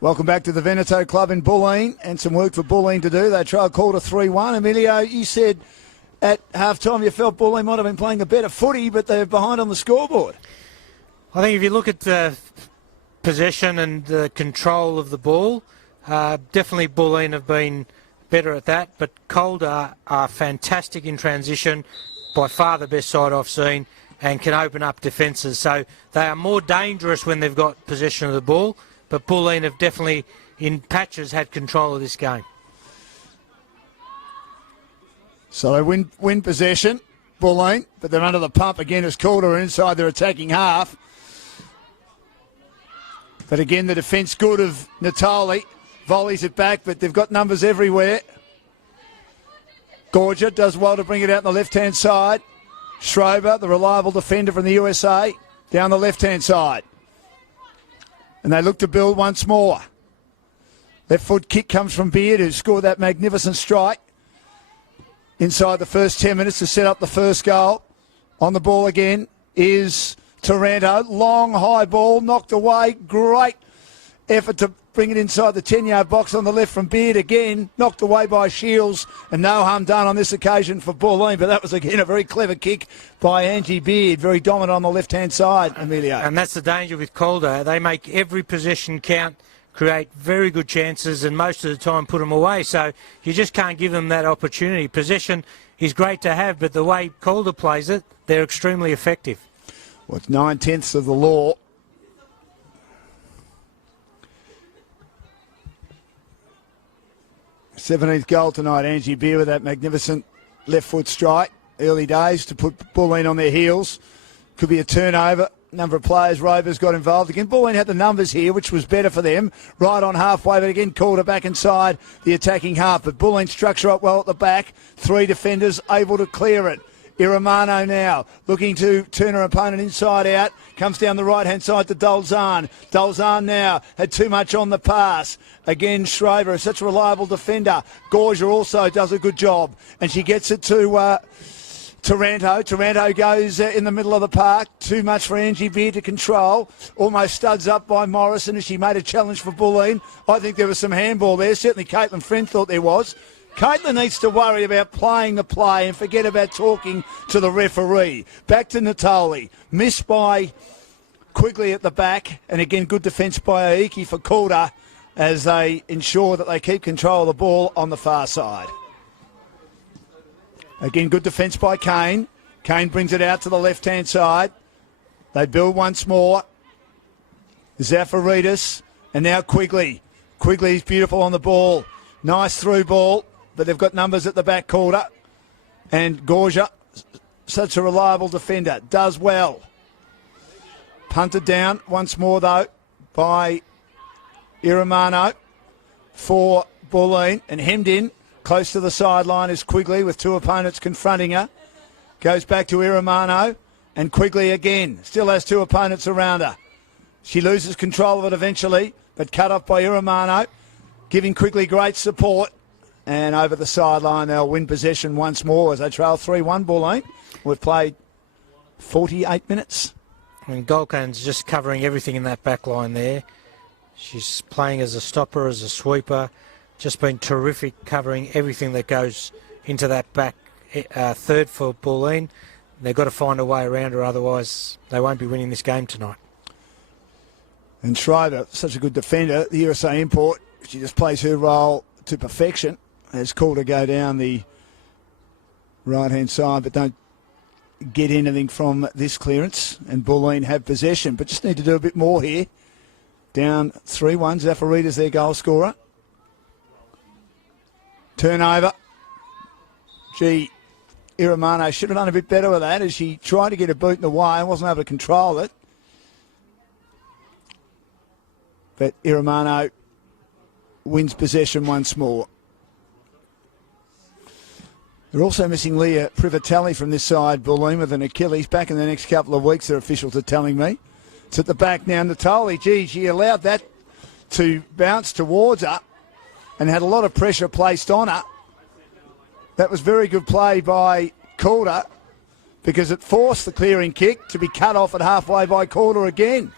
Welcome back to the Veneto Club in Bulleen, and some work for Bulleen to do. They tried Calder 3-1. Emilio, you said at half-time you felt Bulleen might have been playing a better footy, but they're behind on the scoreboard. I think if you look at the possession and the control of the ball, definitely Bulleen have been better at that, but Calder are fantastic in transition, by far the best side I've seen, and can open up defences. So they are more dangerous when they've got possession of the ball, but Bulleen have definitely, in patches, had control of this game. So they win possession, Bulleen, but they're under the pump again as Calder are inside their attacking half. But again, the defence good of Natale. Volleys it back, but they've got numbers everywhere. Gorget does well to bring it out on the left-hand side. Schroeder, the reliable defender from the USA, down the left-hand side. And they look to build once more. Left foot kick comes from Beard, who scored that magnificent strike inside the first 10 minutes to set up the first goal. On the ball again is Taranto. Long, high ball, knocked away. Great effort to bring it inside the 10-yard box on the left from Beard again. Knocked away by Shields, and no harm done on this occasion for Bulleen. But that was, again, a very clever kick by Angie Beard. Very dominant on the left-hand side, Emilio. And that's the danger with Calder. They make every possession count, create very good chances, and most of the time put them away. So you just can't give them that opportunity. Possession is great to have, but the way Calder plays it, they're extremely effective. Well, it's 9/10 of the law. Seventeenth goal tonight, Angie Beer with that magnificent left foot strike. Early days to put Bulleen on their heels. Could be a turnover. Number of players, Rovers got involved again. Bulleen had the numbers here, which was better for them. Right on halfway, but again, Calder back inside the attacking half. But Bulleen structure up well at the back. Three defenders able to clear it. Amano now looking to turn her opponent inside out. Comes down the right-hand side to Dolzan. Dolzan now had too much on the pass. Again, Shriver is such a reliable defender. Gorget also does a good job. And she gets it to Taranto. Taranto goes in the middle of the park. Too much for Angie Beard to control. Almost studs up by Morrison as she made a challenge for Bulleen. I think there was some handball there. Certainly Caitlin Friend thought there was. Caitlin needs to worry about playing the play and forget about talking to the referee. Back to Natale. Missed by Quigley at the back. And again, good defence by Aoki for Calder as they ensure that they keep control of the ball on the far side. Again, good defence by Cain. Cain brings it out to the left-hand side. They build once more. Zafaridis and now Quigley. Quigley's beautiful on the ball. Nice through ball. But they've got numbers at the back quarter. And Gorget, such a reliable defender, does well. Punted down once more, though, by Amano for Bulleen. And hemmed in close to the sideline is Quigley with two opponents confronting her. Goes back to Amano. And Quigley again. Still has two opponents around her. She loses control of it eventually, but cut off by Amano, giving Quigley great support. And over the sideline, they'll win possession once more as they trail 3-1, Bulleen. We've played 48 minutes. And Golkan's just covering everything in that back line there. She's playing as a stopper, as a sweeper. Just been terrific covering everything that goes into that back third for Bulleen. They've got to find a way around her, otherwise they won't be winning this game tonight. And Schroeder, such a good defender, the USA import. She just plays her role to perfection. Has called to go down the right-hand side, but don't get anything from this clearance. And Bulleen have possession, but just need to do a bit more here. Down 3-1. Zafaridis their goal scorer. Turnover. Gee, Amano should have done a bit better with that as she tried to get a boot in the way and wasn't able to control it. But Amano wins possession once more. They're also missing Leah Privatelli from this side, Bulleen, with an Achilles. Back in the next couple of weeks, their officials are telling me. It's at the back now. Natale, gee, she allowed that to bounce towards her and had a lot of pressure placed on her. That was very good play by Calder because it forced the clearing kick to be cut off at halfway by Calder again.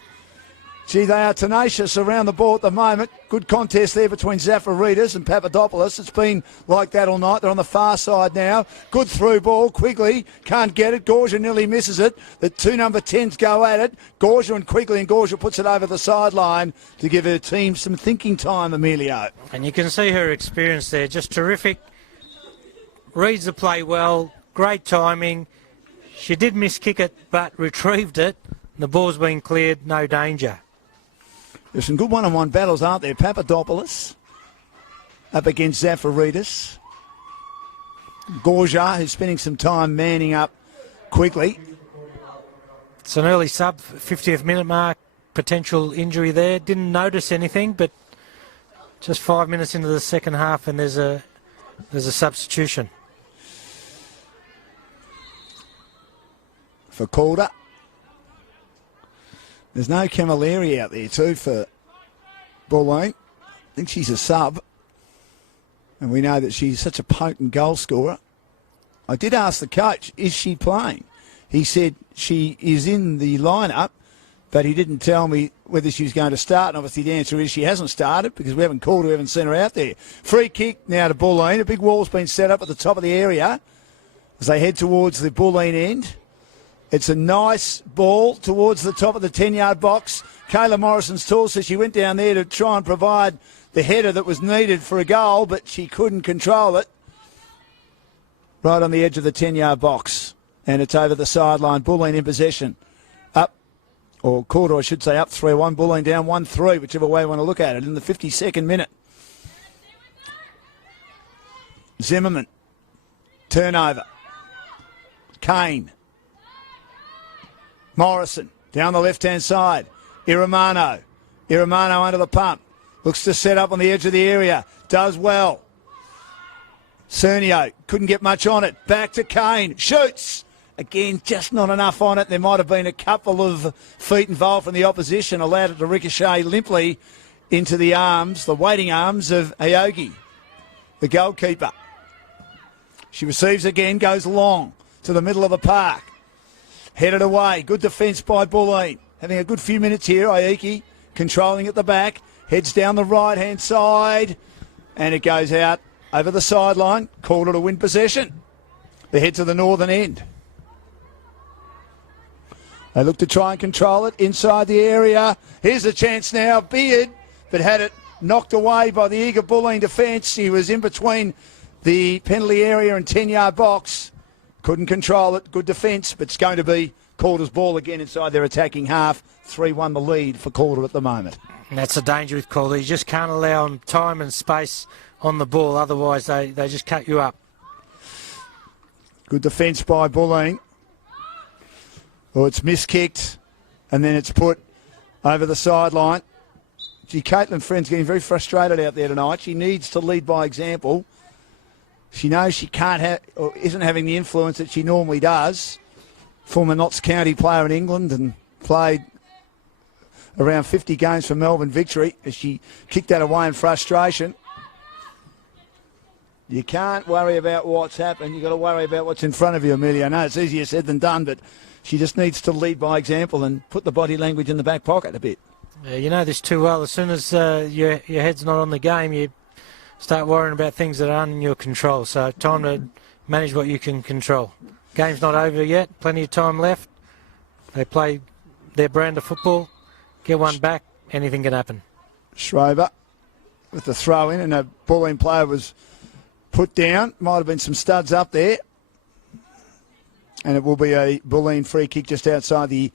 Gee, they are tenacious around the ball at the moment. Good contest there between Zafaridis and Papadopoulos. It's been like that all night. They're on the far side now. Good through ball. Quigley can't get it. Gorget nearly misses it. The two number 10s go at it. Gorget and Quigley, and Gorget puts it over the sideline to give her team some thinking time, Emilio. And you can see her experience there. Just terrific. Reads the play well. Great timing. She did miss kick it, but retrieved it. The ball's been cleared. No danger. There's some good one-on-one battles, aren't there? Papadopoulos up against Zafaridis. Gorget, who's spending some time manning up Quigley. It's an early sub, 50th minute mark, potential injury there. Didn't notice anything, but just 5 minutes into the second half and there's a substitution. For Calder. There's no Camilleri out there too for Bulleen. I think she's a sub. And we know that she's such a potent goal scorer. I did ask the coach, is she playing? He said she is in the lineup, but he didn't tell me whether she was going to start. And obviously the answer is she hasn't started because we haven't called her, we haven't seen her out there. Free kick now to Bulleen. A big wall's been set up at the top of the area as they head towards the Bulleen end. It's a nice ball towards the top of the 10-yard box. Kayla Morrison's tall, so she went down there to try and provide the header that was needed for a goal, but she couldn't control it. Right on the edge of the 10-yard box. And it's over the sideline. Bulleen in possession. Up, or Calder, I should say, up 3-1. Bulleen down 1-3, whichever way you want to look at it, in the 52nd minute. Zimmerman. Turnover. Cain. Morrison down the left-hand side. Amano under the pump. Looks to set up on the edge of the area. Does well. Cernio couldn't get much on it. Back to Cain. Shoots. Again, just not enough on it. There might have been a couple of feet involved from the opposition. Allowed it to ricochet limply into the arms, the waiting arms of Aoki, the goalkeeper. She receives again, goes long to the middle of the park. Headed away. Good defence by Bulleen. Having a good few minutes here. Aoki controlling at the back. Heads down the right-hand side. And it goes out over the sideline. Calder to win possession. They head to the northern end. They look to try and control it inside the area. Here's a chance now. Beard, but had it knocked away by the eager Bulleen defence. He was in between the penalty area and 10-yard box. Couldn't control it. Good defence, but it's going to be Calder's ball again inside their attacking half. 3-1 the lead for Calder at the moment. And that's the danger with Calder. You just can't allow them time and space on the ball. Otherwise, they just cut you up. Good defence by Bulleen. Well, it's miskicked, and then it's put over the sideline. Gee, Caitlin Friend's getting very frustrated out there tonight. She needs to lead by example. She knows she can't have, or isn't having the influence that she normally does. Former Notts County player in England and played around 50 games for Melbourne Victory as she kicked that away in frustration. You can't worry about what's happened. You've got to worry about what's in front of you, Amelia. I know it's easier said than done, but she just needs to lead by example and put the body language in the back pocket a bit. You know this too well. As soon as your head's not on the game, you start worrying about things that aren't in your control. So time to manage what you can control. Game's not over yet. Plenty of time left. They play their brand of football. Get one back. Anything can happen. Schriver with the throw in, and a Bulleen player was put down. Might have been some studs up there. And it will be a Bulleen free kick just outside the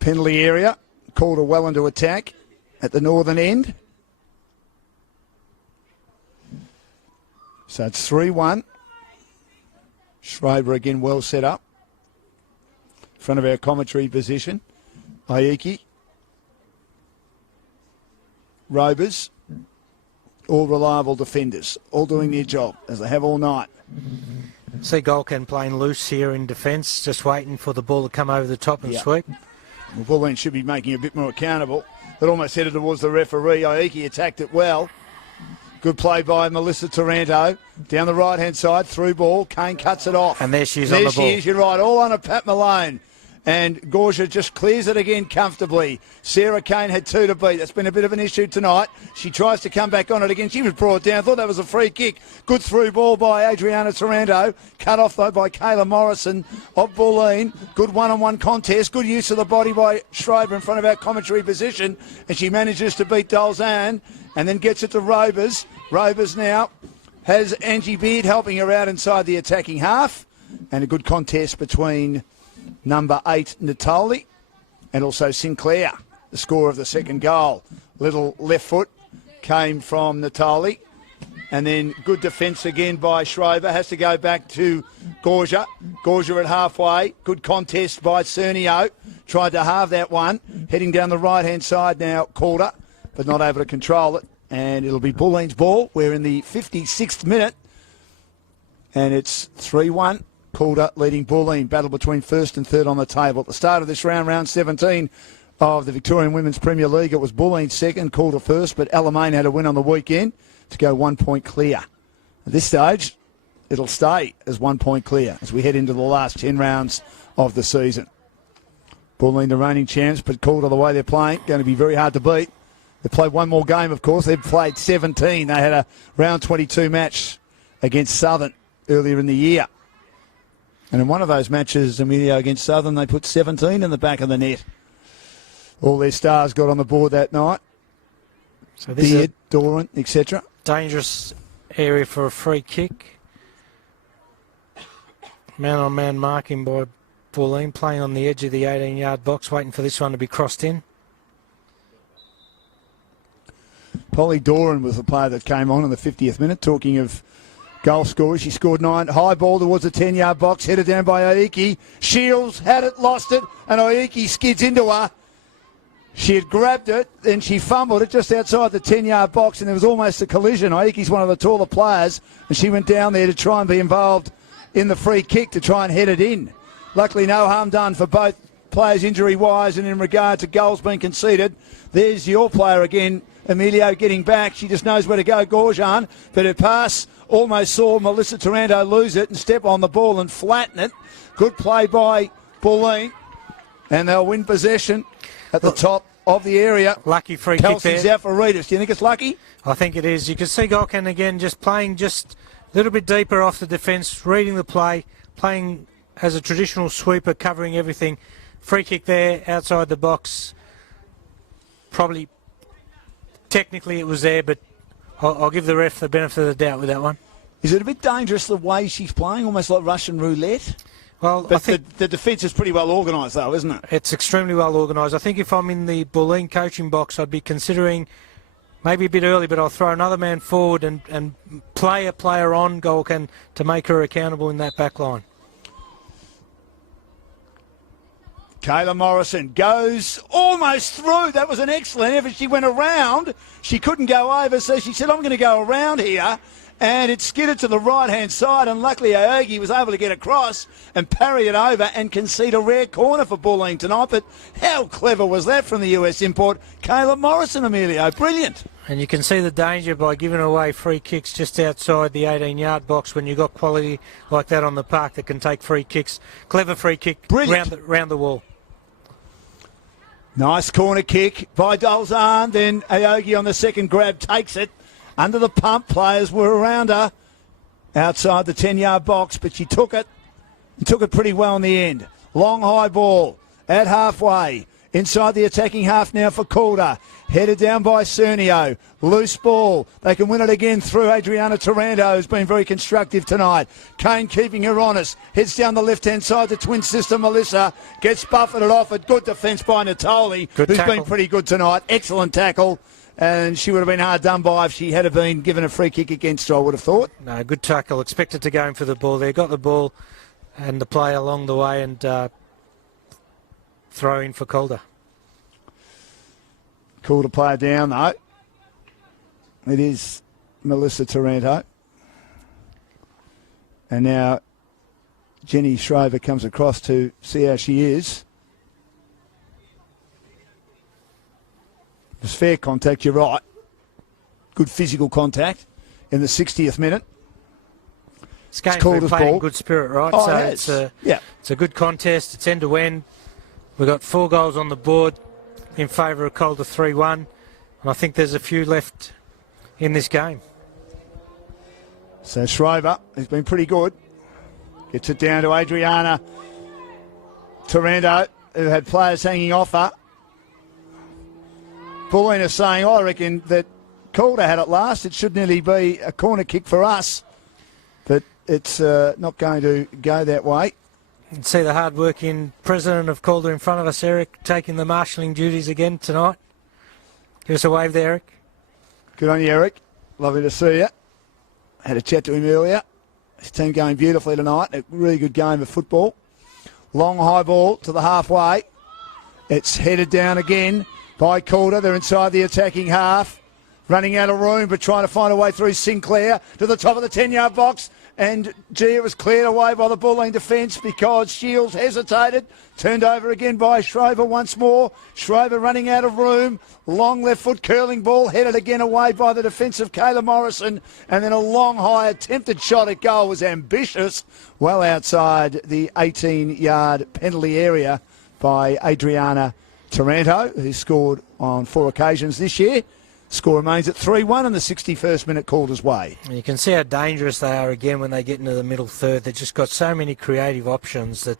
penalty area. Calder well into attack at the northern end. So it's 3-1. Schroeder again well set up. In front of our commentary position. Aoki. Rovers. All reliable defenders. All doing their job as they have all night. See Golcan playing loose here in defence, just waiting for the ball to come over the top and sweep. Well, Bulleen should be making a bit more accountable. It almost headed towards the referee. Aoki attacked it well. Good play by Melissa Taranto. Down the right-hand side, through ball. Cain cuts it off. And there she is on the ball. There she is, you're right. All on a Pat Malone. And Gorget just clears it again comfortably. Sarah Cain had 2 to beat. That's been a bit of an issue tonight. She tries to come back on it again. She was brought down. Thought that was a free kick. Good through ball by Adriana Taranto. Cut off, though, by Kayla Morrison of Bulleen. Good one-on-one contest. Good use of the body by Schriver in front of our commentary position. And she manages to beat Dolzan and then gets it to Robers. Robers now has Angie Beard helping her out inside the attacking half. And a good contest between number 8, Natale, and also Sinclair, the scorer of the second goal. Little left foot came from Natale. And then good defence again by Shriver. Has to go back to Gorget. Gorget at halfway. Good contest by Cernio. Tried to halve that one. Heading down the right-hand side now, Calder, but not able to control it. And it'll be Bulleen's ball. We're in the 56th minute. And it's 3-1. Calder leading Bulleen. Battle between first and third on the table. At the start of this round, round 17 of the Victorian Women's Premier League, it was Bulleen second, Calder first, but Alamein had a win on the weekend to go 1 point clear. At this stage, it'll stay as 1 point clear as we head into the last 10 rounds of the season. Bulleen the reigning champs, but Calder the way they're playing, going to be very hard to beat. They played one more game, of course. They've played 17. They had a round 22 match against Southern earlier in the year. And in one of those matches, Emilio, against Southern, they put 17 in the back of the net. All their stars got on the board that night. So this Beard, Doran, etc. Dangerous area for a free kick. Man-on-man marking by Bulleen, playing on the edge of the 18-yard box, waiting for this one to be crossed in. Polly Doran was the player that came on in the 50th minute, talking of goal scorers. She scored 9. High ball towards the 10-yard box, headed down by Aoki. Shields had it, lost it, and Aoki skids into her. She had grabbed it, then she fumbled it just outside the 10-yard box, and there was almost a collision. Aoki's one of the taller players, and she went down there to try and be involved in the free kick to try and head it in. Luckily, no harm done for both players injury-wise, and in regard to goals being conceded, there's your player again, Emilio, getting back. She just knows where to go, Gorget, but her pass almost saw Melissa Taranto lose it and step on the ball and flatten it. Good play by Bulleen, and they'll win possession at the top of the area. Lucky free kick there. Kelsey's out for Reedus. Do you think it's lucky? I think it is. You can see Golcan again just playing just a little bit deeper off the defence, reading the play, playing as a traditional sweeper, covering everything. Free kick there outside the box. Probably, technically it was there, but I'll give the ref the benefit of the doubt with that one. Is it a bit dangerous the way she's playing, almost like Russian roulette? Well, but I think the defence is pretty well organised, though, isn't it? It's extremely well organised. I think if I'm in the Bulleen coaching box, I'd be considering maybe a bit early, but I'll throw another man forward and play a player on Golcan to make her accountable in that back line. Kayla Morrison goes almost through. That was an excellent effort. She went around. She couldn't go over, so she said, I'm going to go around here. And it skidded to the right-hand side, and luckily Aoki was able to get across and parry it over and concede a rare corner for Bulleen tonight. But how clever was that from the US import, Kayla Morrison, Emilio? Brilliant. And you can see the danger by giving away free kicks just outside the 18-yard box when you've got quality like that on the park that can take free kicks. Clever free kick round the wall. Nice corner kick by Dolzan. Then Aoki on the second grab takes it. Under the pump, players were around her outside the 10-yard box, but she took it and took it pretty well in the end. Long high ball at halfway. Inside the attacking half now for Calder. Headed down by Cernio. Loose ball. They can win it again through Adriana Taranto, who's been very constructive tonight. Cain keeping her honest. Heads down the left-hand side to twin sister Melissa. Gets buffeted off it. Good defence by Natale, who's been pretty good tonight. Excellent tackle. And she would have been hard done by if she had been given a free kick against her, I would have thought. No, good tackle. Expected to go in for the ball there. Got the ball and the play along the way and throw in for Calder. Calder player down, though. It is Melissa Taranto. And now Jenny Shriver comes across to see how she is. It was fair contact, you're right. Good physical contact in the 60th minute. This game's been played in good spirit, right? Oh, so it's a good contest. It's end to end. We've got 4 goals on the board in favour of Calder 3-1. And I think there's a few left in this game. So Schroeder has been pretty good. Gets it down to Adriana Taranto, who had players hanging off her. Bulleen is saying, I reckon that Calder had it last. It should nearly be a corner kick for us. But it's not going to go that way. You can see the hard-working president of Calder in front of us, Eric, taking the marshalling duties again tonight. Give us a wave there, Eric. Good on you, Eric. Lovely to see you. Had a chat to him earlier. His team going beautifully tonight. A really good game of football. Long high ball to the halfway. It's headed down again by Calder. They're inside the attacking half. Running out of room, but trying to find a way through Sinclair to the top of the 10-yard box. And, gee, it was cleared away by the Bulleen defence because Shields hesitated. Turned over again by Shriver once more. Shriver running out of room. Long left foot curling ball headed again away by the defence of Kayla Morrison. And then a long, high attempted shot at goal was ambitious. Well outside the 18-yard penalty area by Adriana Taranto, who scored on 4 occasions this year. Score remains at 3-1 in the 61st minute Calder's way. You can see how dangerous they are again when they get into the middle third. They've just got so many creative options that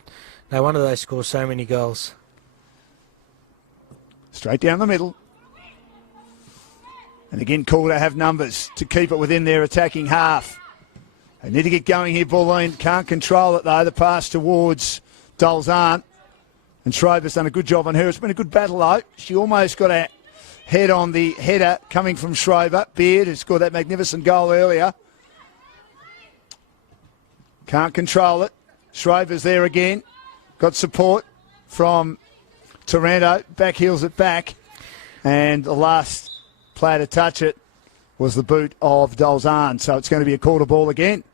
no wonder they score so many goals. Straight down the middle. And again, Calder have numbers to keep it within their attacking half. They need to get going here, Bulleen. Can't control it, though. The pass towards Dolzan. And Schroeder's done a good job on her. It's been a good battle, though. She almost got a head on the header coming from Schroeder. Beard, who scored that magnificent goal earlier. Can't control it. Schroeder's there again. Got support from Taranto. Back heels it back. And the last player to touch it was the boot of Dolzan. So it's going to be a Calder ball again.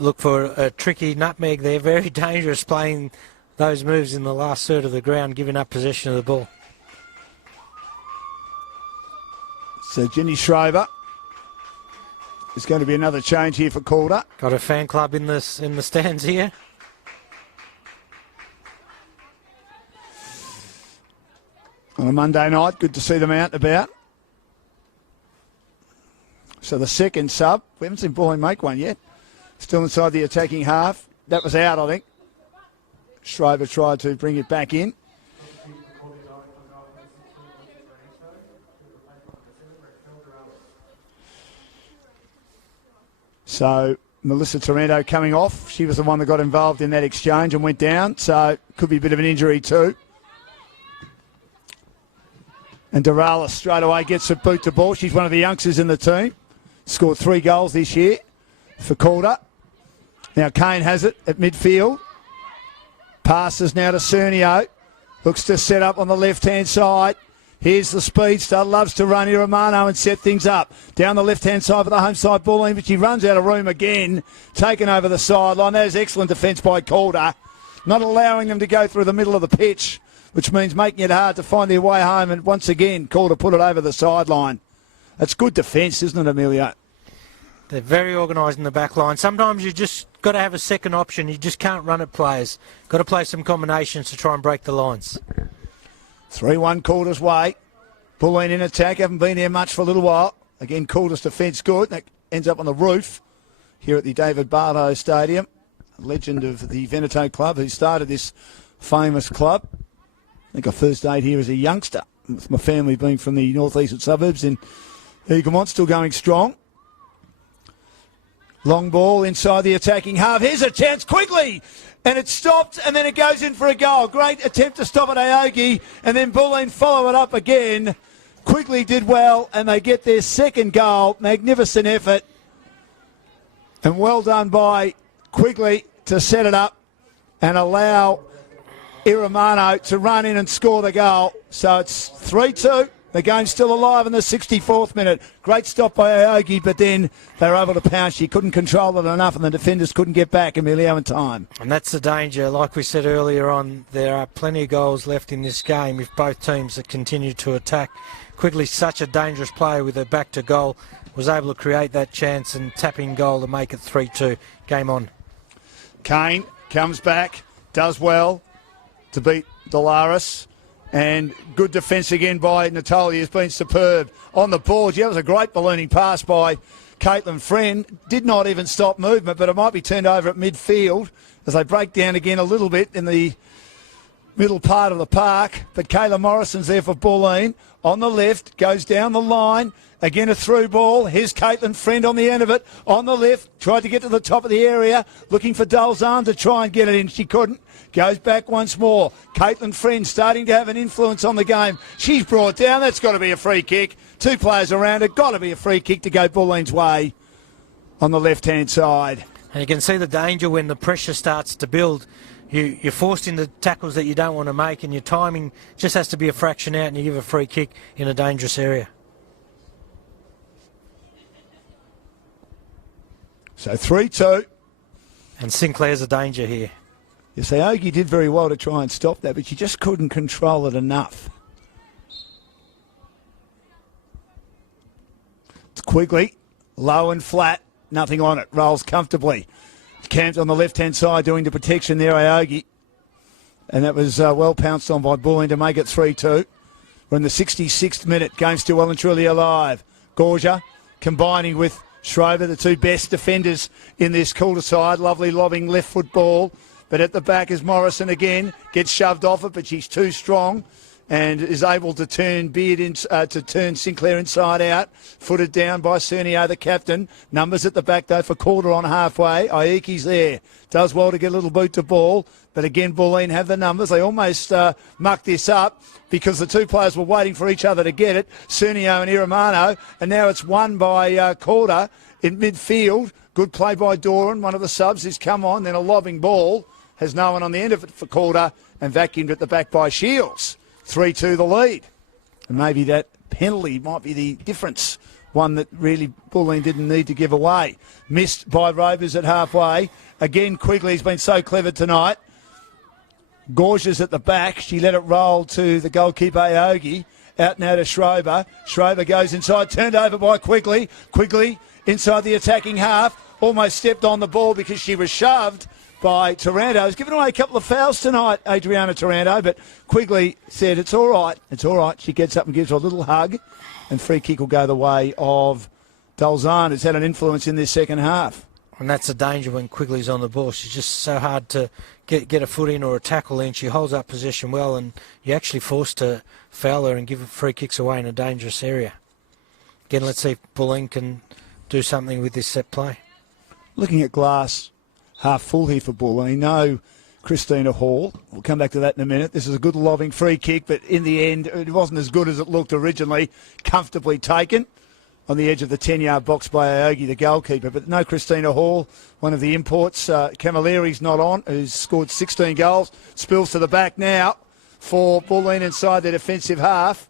Look for a tricky nutmeg there. Very dangerous playing those moves in the last third of the ground, giving up possession of the ball. So Jenny Schroeder. There's going to be another change here for Calder. Got a fan club in the stands here. On a Monday night, good to see them out and about. So the second sub, we haven't seen Bulleen make one yet. Still inside the attacking half. That was out, I think. Schroeder tried to bring it back in. So Melissa Taranto coming off. She was the one that got involved in that exchange and went down. So could be a bit of an injury too. And Doralis straight away gets a boot to ball. She's one of the youngsters in the team. Scored 3 goals this year for Calder. Now Cain has it at midfield. Passes now to Cernio. Looks to set up on the left-hand side. Here's the speedster. Loves to run here, Amano, and set things up. Down the left-hand side for the home side, Bulleen, but she runs out of room again. Taken over the sideline. That is excellent defence by Calder. Not allowing them to go through the middle of the pitch, which means making it hard to find their way home. And once again, Calder put it over the sideline. That's good defence, isn't it, Emilio? They're very organised in the back line. Sometimes you just got to have a second option. You just can't run at players. Got to play some combinations to try and break the lines. 3-1 Calder's way. Bulleen in attack. Haven't been here much for a little while. Again, Calder's defence good. That ends up on the roof here at the David Barlow Stadium. A legend of the Veneto club who started this famous club. I think I first stayed here as a youngster, with my family being from the northeastern suburbs in Eaglemont, still going strong. Long ball inside the attacking half. Here's a chance, Quigley! And it stopped, and then it goes in for a goal. Great attempt to stop at Aoki, and then Bulleen follow it up again. Quigley did well, and they get their second goal. Magnificent effort. And well done by Quigley to set it up and allow Amano to run in and score the goal. So it's 3-2 The game's still alive in the 64th minute. Great stop by Aoki, but then they were able to pounce. She couldn't control it enough, and the defenders couldn't get back, Emilio, in time. And that's the danger. Like we said earlier on, there are plenty of goals left in this game if both teams continue to attack. Quigley's such a dangerous player with her back to goal, was able to create that chance and tap in goal to make it 3-2. Game on. Cain comes back, does well to beat Dolores, and good defence again by Natale has been superb. On the ball, that was a great ballooning pass by Caitlin Friend. Did not even stop movement, but it might be turned over at midfield as they break down again a little bit in the middle part of the park. But Kayla Morrison's there for Bulleen. On the left, goes down the line. Again, a through ball. Here's Caitlin Friend on the end of it. On the left, tried to get to the top of the area, looking for Dalzahn to try and get it in. She couldn't. Goes back once more. Caitlin Friend starting to have an influence on the game. She's brought down. That's got to be a free kick. Two players around it. Got to be a free kick to go Bulleen's way on the left-hand side. And you can see the danger when the pressure starts to build. You're forced into tackles that you don't want to make, and your timing just has to be a fraction out, and you give a free kick in a dangerous area. So 3-2. And Sinclair's a danger here. You see, Aoki did very well to try and stop that, but she just couldn't control it enough. It's Quigley, low and flat, nothing on it, rolls comfortably. Camped on the left-hand side doing the protection there, Aoki. And that was well pounced on by Bulleen to make it 3-2. We're in the 66th minute. Game still well and truly alive. Gorget combining with Schroeder, the two best defenders in this Calder side. Lovely lobbing left foot ball. But at the back is Morrison again. Gets shoved off it, but she's too strong and is able to turn turn Sinclair inside out. Footed down by Cernio, the captain. Numbers at the back, though, for Calder on halfway. Aoki's there. Does well to get a little boot to ball. But again, Bulleen have the numbers. They almost mucked this up because the two players were waiting for each other to get it. Cernio and Amano. And now it's won by Calder in midfield. Good play by Doran. One of the subs has come on. Then a lobbing ball. Has no one on the end of it for Calder. And vacuumed at the back by Shields. 3-2 the lead. And maybe that penalty might be the difference. One that really Bulleen didn't need to give away. Missed by Rovers at halfway. Again, Quigley's been so clever tonight. Gorget's at the back. She let it roll to the goalkeeper, Aoki. Out now to Schroeder. Schroeder goes inside. Turned over by Quigley. Quigley inside the attacking half. Almost stepped on the ball because she was shoved by Taranto. Has given away a couple of fouls tonight, Adriana Taranto, but Quigley said it's all right. It's all right. She gets up and gives her a little hug, and free kick will go the way of Dalzahn, who's had an influence in this second half. And that's the danger when Quigley's on the ball. She's just so hard to get a foot in or a tackle in. She holds up possession well, and you're actually forced to foul her and give free kicks away in a dangerous area. Again, let's see if Bulleen can do something with this set play. Looking at glass half full here for Bulleen. No Christina Hall. We'll come back to that in a minute. This is a good lobbing free kick, but in the end, it wasn't as good as it looked originally. Comfortably taken on the edge of the 10-yard box by Aoki, the goalkeeper. But no Christina Hall, one of the imports. Camilleri's not on, who's scored 16 goals. Spills to the back now for Bulleen inside their defensive half.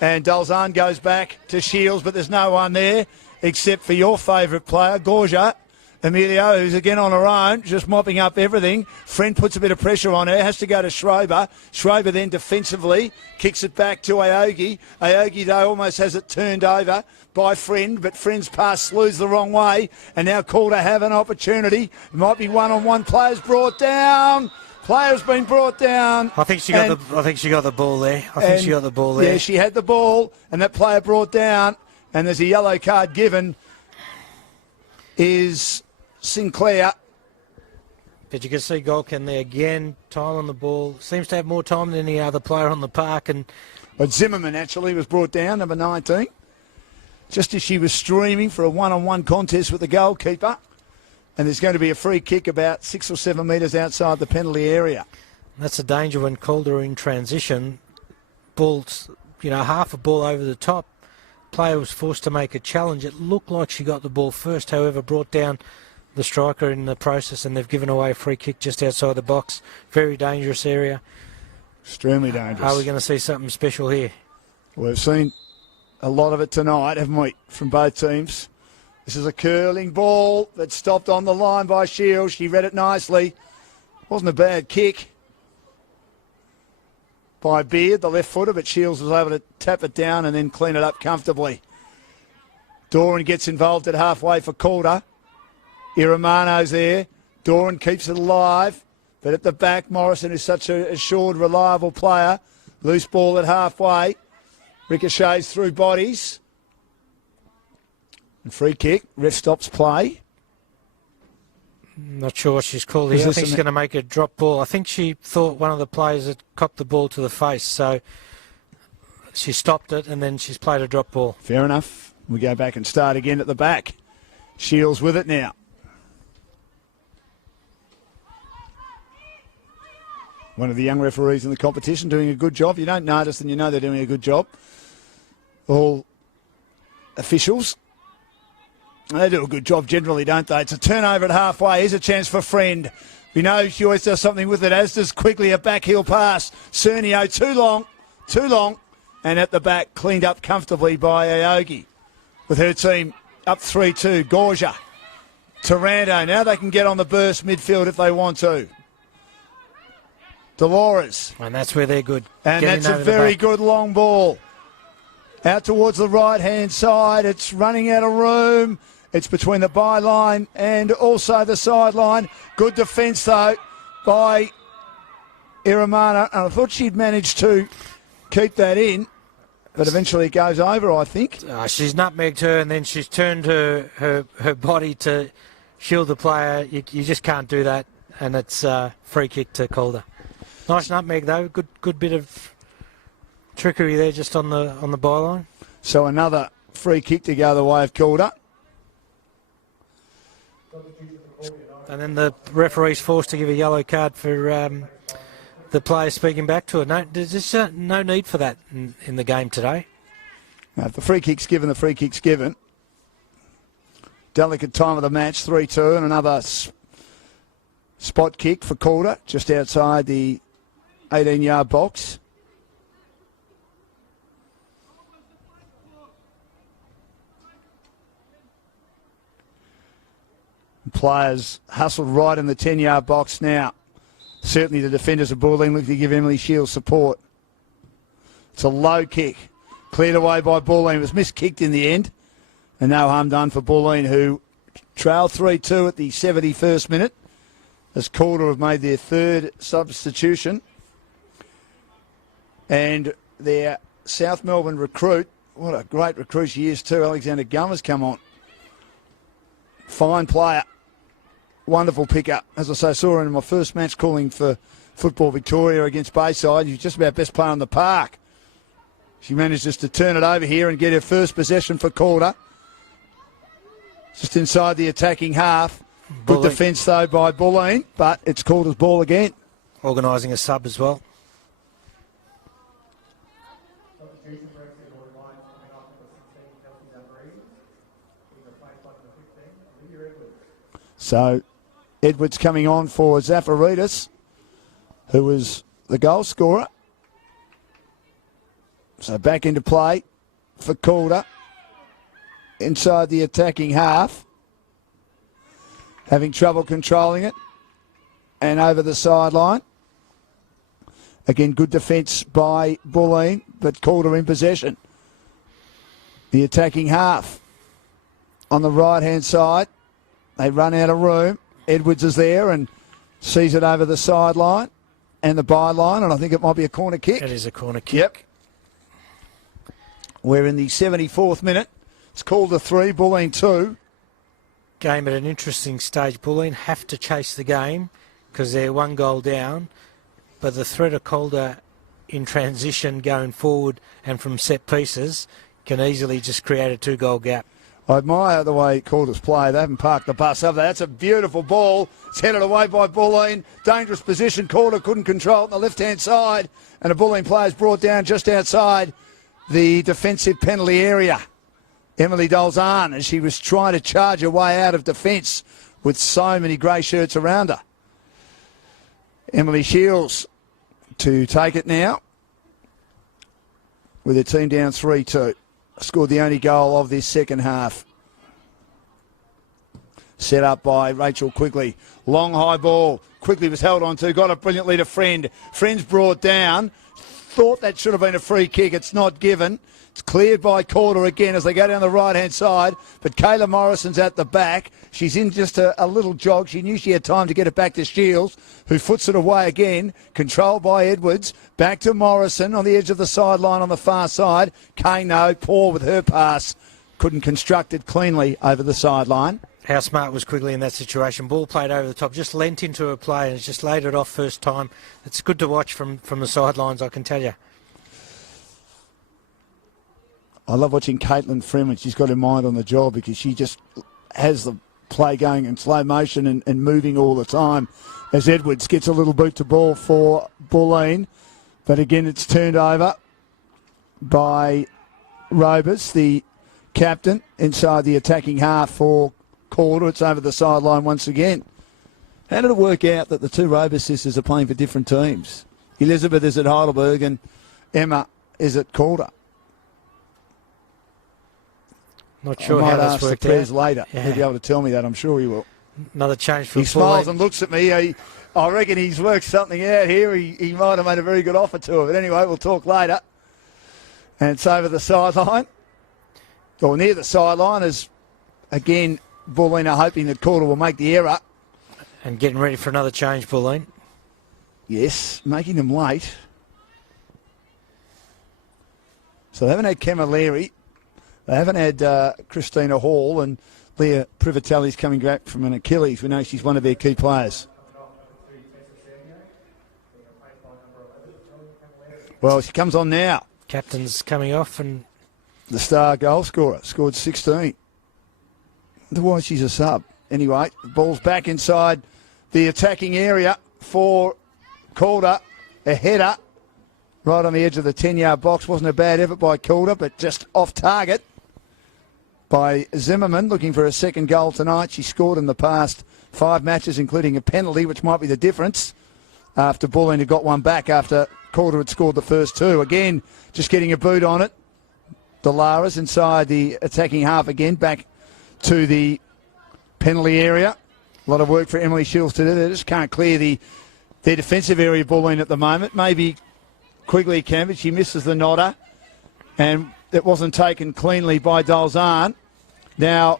And Dalzahn goes back to Shields, but there's no one there except for your favourite player, Gorget. Emilio, who's again on her own, just mopping up everything. Friend puts a bit of pressure on her, has to go to Schroeder. Schroeder then defensively kicks it back to Aoki. Aoki, though, almost has it turned over by Friend, but Friend's pass slews the wrong way. And now Calder have an opportunity. It might be one-on-one. Players brought down. Player's been brought down. I think she got the ball there. Yeah, she had the ball, and that player brought down. And there's a yellow card given. Is Sinclair. But you can see Golkin there again, time on the ball. Seems to have more time than any other player on the park. But Zimmerman actually was brought down, number 19, just as she was streaming for a one-on-one contest with the goalkeeper. And there's going to be a free kick about 6 or 7 metres outside the penalty area. That's a danger when Calder in transition. Balls, half a ball over the top. Player was forced to make a challenge. It looked like she got the ball first, however, brought down the striker in the process, and they've given away a free kick just outside the box. Very dangerous area. Extremely dangerous. Are we going to see something special here? We've seen a lot of it tonight, haven't we, from both teams. This is a curling ball that's stopped on the line by Shields. She read it nicely. Wasn't a bad kick by Beard, the left footer, but Shields was able to tap it down and then clean it up comfortably. Doran gets involved at halfway for Calder. Amano's there. Doran keeps it alive, but at the back, Morrison is such an assured, reliable player. Loose ball at halfway. Ricochets through bodies. And free kick. Ref stops play. Not sure what she's called here. I think she's going to make a drop ball. I think she thought one of the players had copped the ball to the face, so she stopped it and then she's played a drop ball. Fair enough. We go back and start again at the back. Shields with it now. One of the young referees in the competition doing a good job. You don't notice and you know they're doing a good job. All officials, they do a good job generally, don't they? It's a turnover at halfway. Here's a chance for Friend. We know she always does something with it, as does Quigley. A backheel pass. Cernio, too long. And at the back, cleaned up comfortably by Aoki. With her team up 3-2. Gorget. Taranto. Now they can get on the burst midfield if they want to. Dolores. And that's where they're good. And that's a very good long ball. Out towards the right-hand side. It's running out of room. It's between the byline and also the sideline. Good defence, though, by Amano. And I thought she'd managed to keep that in, but eventually it goes over, I think. She's nutmegged her and then she's turned her body to shield the player. You just can't do that. And it's free kick to Calder. Nice nutmeg, though. Good bit of trickery there just on the byline. So another free kick to go the way of Calder. And then the referee's forced to give a yellow card for the player speaking back to it. No, there's just no need for that in the game today. Now, if the free kick's given, the free kick's given. Delicate time of the match, 3-2, and another spot kick for Calder just outside the 18-yard box. Players hustled right in the 10-yard box now. Certainly the defenders of Bulleen look to give Emily Shields support. It's a low kick. Cleared away by Bulleen. It was miskicked in the end. And no harm done for Bulleen, who trailed 3-2 at the 71st minute, as Calder have made their third substitution. And their South Melbourne recruit, what a great recruit she is too, Alexander Gummer's come on. Fine player. Wonderful pickup. As I say, I saw her in my first match calling for Football Victoria against Bayside. She's just about best player on the park. She manages to turn it over here and get her first possession for Calder. Just inside the attacking half. Good defence, though, by Bulleen, but it's Calder's ball again. Organising a sub as well. So Edwards coming on for Zafaridis, who was the goal scorer. So back into play for Calder. Inside the attacking half. Having trouble controlling it. And over the sideline. Again, good defence by Bulleen, but Calder in possession. The attacking half. On the right-hand side. They run out of room. Edwards is there and sees it over the sideline and the byline, and I think it might be a corner kick. It is a corner kick. Yep. We're in the 74th minute. It's called a 3, Bulleen 2. Game at an interesting stage. Bulleen have to chase the game because they're one goal down, but the threat of Calder in transition going forward and from set pieces can easily just create a 2-goal gap. I admire the way Calder's play. They haven't parked the bus, have they? That's a beautiful ball. It's headed away by Bulleen. Dangerous position. Calder couldn't control it on the left-hand side. And a Bulleen player's brought down just outside the defensive penalty area. Emily Dolzahn, as she was trying to charge her way out of defence with so many grey shirts around her. Emily Shields to take it now. with their team down 3-2. Scored the only goal of this second half. Set up by Rachel Quigley. Long high ball. Quigley was held on to. Got it brilliantly to Friend. Friend's brought down. Thought that should have been a free kick. It's not given. It's cleared by Calder again as they go down the right-hand side. But Kayla Morrison's at the back. She's in just a little jog. She knew she had time to get it back to Shields, who foots it away again. Controlled by Edwards. Back to Morrison on the edge of the sideline on the far side. Cain, though, poor with her pass. Couldn't construct it cleanly over the sideline. How smart was Quigley in that situation? Ball played over the top, just leant into her play and just laid it off first time. It's good to watch from the sidelines, I can tell you. I love watching Caitlin Friend when she's got her mind on the job, because she just has the play going in slow motion and moving all the time, as Edwards gets a little boot to ball for Bulleen. But again, it's turned over by Robers, the captain, inside the attacking half for Calder. It's over the sideline once again. How did it work out that the two Robers sisters are playing for different teams? Elizabeth is at Heidelberg and Emma is at Calder. Not sure I might how ask this worked the Prez out. later. Yeah. He'll be able to tell me that. I'm sure he will. Another change for He smiles Bulleen. and looks at me. I reckon he's worked something out here. He might have made a very good offer to her. But anyway, we'll talk later. And it's over the sideline, or near the sideline, as again Bulleen are hoping that Calder will make the error. And getting ready for another change, Bulleen. Yes, making them late. So they haven't had Camilleri. They haven't had Christina Hall, and Leah Privatelli's coming back from an Achilles. We know she's one of their key players. Well, she comes on now. Captain's coming off, and The star goal scorer, scored 16. Otherwise, she's a sub. Anyway, the ball's back inside the attacking area for Calder. A header right on the edge of the 10-yard box. Wasn't a bad effort by Calder, but just off target by Zimmerman, looking for a second goal tonight. She scored in the past 5 matches, including a penalty, which might be the difference, after Bulleen had got one back after Calder had scored the first 2. Again, just getting a boot on it. Delaras inside the attacking half again, back to the penalty area. A lot of work for Emily Shields to do. They just can't clear their defensive area, Bulleen, at the moment. Maybe Quigley can, but she misses the nodder, and it wasn't taken cleanly by Dolzahn. Now,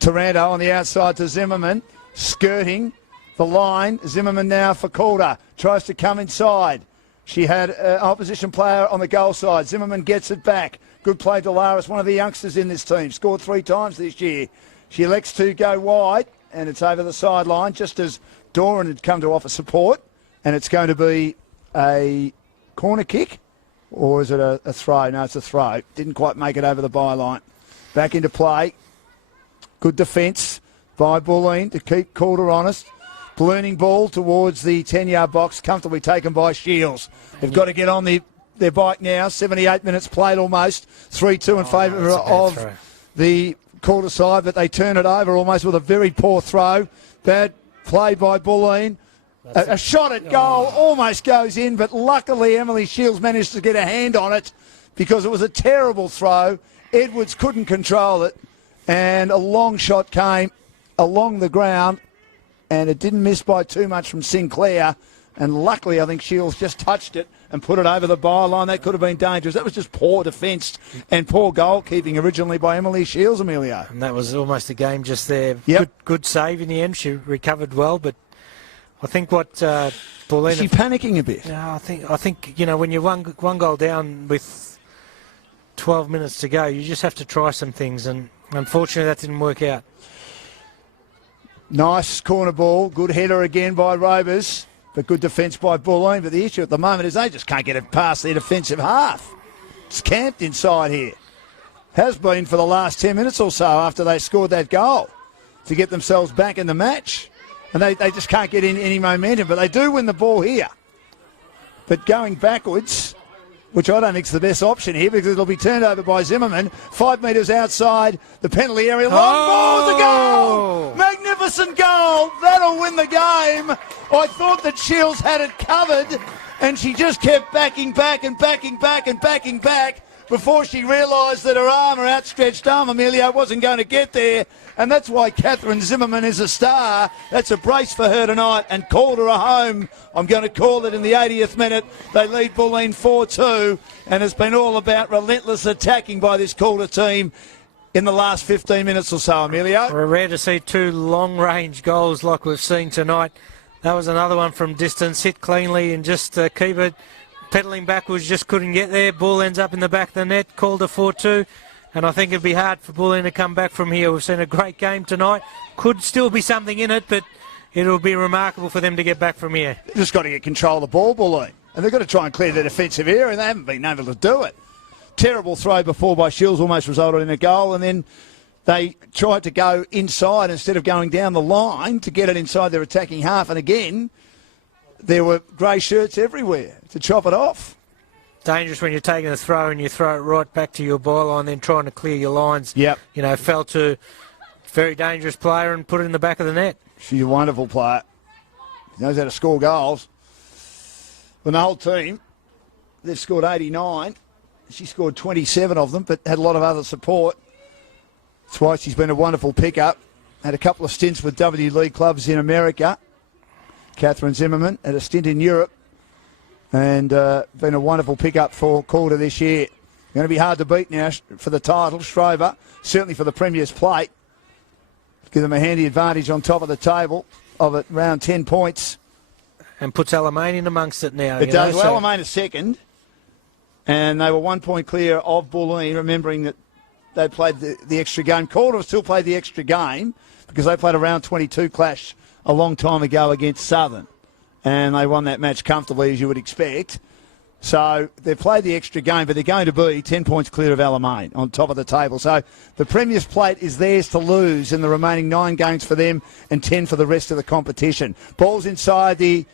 Taranto on the outside to Zimmerman, skirting the line. Zimmerman now for Calder, tries to come inside. She had an opposition player on the goal side. Zimmerman gets it back. Good play, Delaris, one of the youngsters in this team. Scored 3 times this year. She elects to go wide, and it's over the sideline, just as Doran had come to offer support. And it's going to be a corner kick, or is it a throw? No, it's a throw. Didn't quite make it over the byline. Back into play. Good defence by Bulleen to keep Calder honest. Ballooning ball towards the 10-yard box, comfortably taken by Shields. They've got to get on their bike now. 78 minutes played almost. 3-2 in favour of the Calder side, but they turn it over almost with a very poor throw. Bad play by Bulleen. A shot at goal almost goes in, but luckily Emily Shields managed to get a hand on it because it was a terrible throw. Edwards couldn't control it, and a long shot came along the ground, and it didn't miss by too much from Sinclair. And luckily, I think Shields just touched it and put it over the byline. That could have been dangerous. That was just poor defence and poor goalkeeping originally by Emily Shields, Emilio. And that was almost the game just there. Yep. Good save in the end. She recovered well, but I think what Pauline... Is she panicking a bit? No, I think you know, when you're one goal down with 12 minutes to go, you just have to try some things, and unfortunately that didn't work out. Nice corner ball. Good header again by Robers, but good defence by Bulleen. But the issue at the moment is they just can't get it past their defensive half. It's camped inside here. Has been for the last 10 minutes or so after they scored that goal to get themselves back in the match. And they just can't get in any momentum, but they do win the ball here. But going backwards, which I don't think is the best option here, because it'll be turned over by Zimmerman. 5 metres outside the penalty area. Long ball, the goal! Magnificent goal. That'll win the game. I thought that Shields had it covered, and she just kept backing back and backing back and backing back before she realised that her arm, her outstretched arm, Amelia, wasn't going to get there. And that's why Catherine Zimmerman is a star. That's a brace for her tonight, and Calder a home. I'm going to call it in the 80th minute. They lead Bulleen 4-2, and it's been all about relentless attacking by this Calder team in the last 15 minutes or so, Emilio. We're rare to see two long-range goals like we've seen tonight. That was another one from distance, hit cleanly and just keep it pedalling backwards, just couldn't get there. Ball ends up in the back of the net, called a 4-2. And I think it'd be hard for Bulleen to come back from here. We've seen a great game tonight. Could still be something in it, but it'll be remarkable for them to get back from here. They've just got to get control of the ball, Bulleen. And they've got to try and clear the defensive area, and they haven't been able to do it. Terrible throw before by Shields almost resulted in a goal, and then they tried to go inside instead of going down the line to get it inside their attacking half. And again, there were grey shirts everywhere to chop it off. Dangerous when you're taking a throw and you throw it right back to your byline, then trying to clear your lines. Yep. You know, fell to a very dangerous player and put it in the back of the net. She's a wonderful player. Knows how to score goals. When the whole team, they've scored 89. She scored 27 of them, but had a lot of other support. That's why she's been a wonderful pickup. Had a couple of stints with W League clubs in America. Catherine Zimmerman had a stint in Europe. And been a wonderful pickup for Calder this year. Going to be hard to beat now for the title. Schriver, certainly for the Premier's plate. Give them a handy advantage on top of the table of it, around 10 points. And puts Alamein in amongst it now. It does. Well, Alamein is second. And they were 1 point clear of Bulleen, remembering that they played the extra game. Calder still played the extra game because they played a round 22 clash a long time ago against Southern. And they won that match comfortably, as you would expect. So they've played the extra game, but they're going to be 10 points clear of Alamein on top of the table. So the Premier's plate is theirs to lose in the remaining 9 games for them and 10 for the rest of the competition. Ball's inside the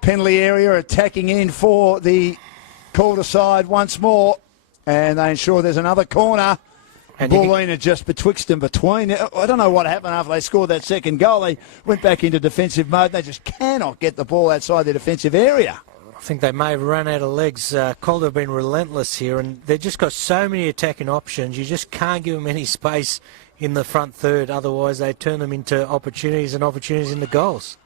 penalty area, attacking in for the Calder side once more. And they ensure there's another corner. Bulleen are just betwixt and between. I don't know what happened after they scored that second goal. They went back into defensive mode. They just cannot get the ball outside their defensive area. I think they may have run out of legs. Calder have been relentless here, and they've just got so many attacking options. You just can't give them any space in the front third. Otherwise, they turn them into opportunities and opportunities in the goals.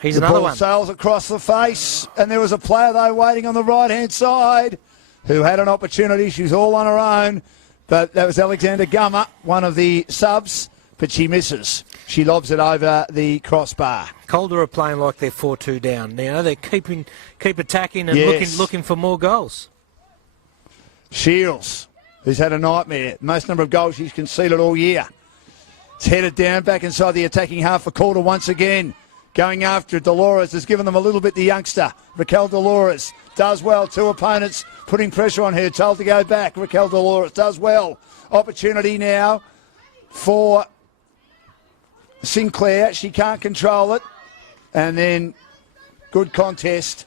Here's another one. Sails across the face, and there was a player, though, waiting on the right-hand side who had an opportunity. She was all on her own. But that was Alexander Gummer, one of the subs, but she misses. She lobs it over the crossbar. Calder are playing like they're 4-2 down. You know, they keep attacking and looking for more goals. Shields, who's had a nightmare. Most number of goals she's conceded all year. It's headed down back inside the attacking half for Calder once again. Going after it, Dolores has given them a little bit, the youngster. Raquel Dolores does well. 2 opponents putting pressure on her. Told to go back. Raquel Dolores does well. Opportunity now for Sinclair. She can't control it. And then good contest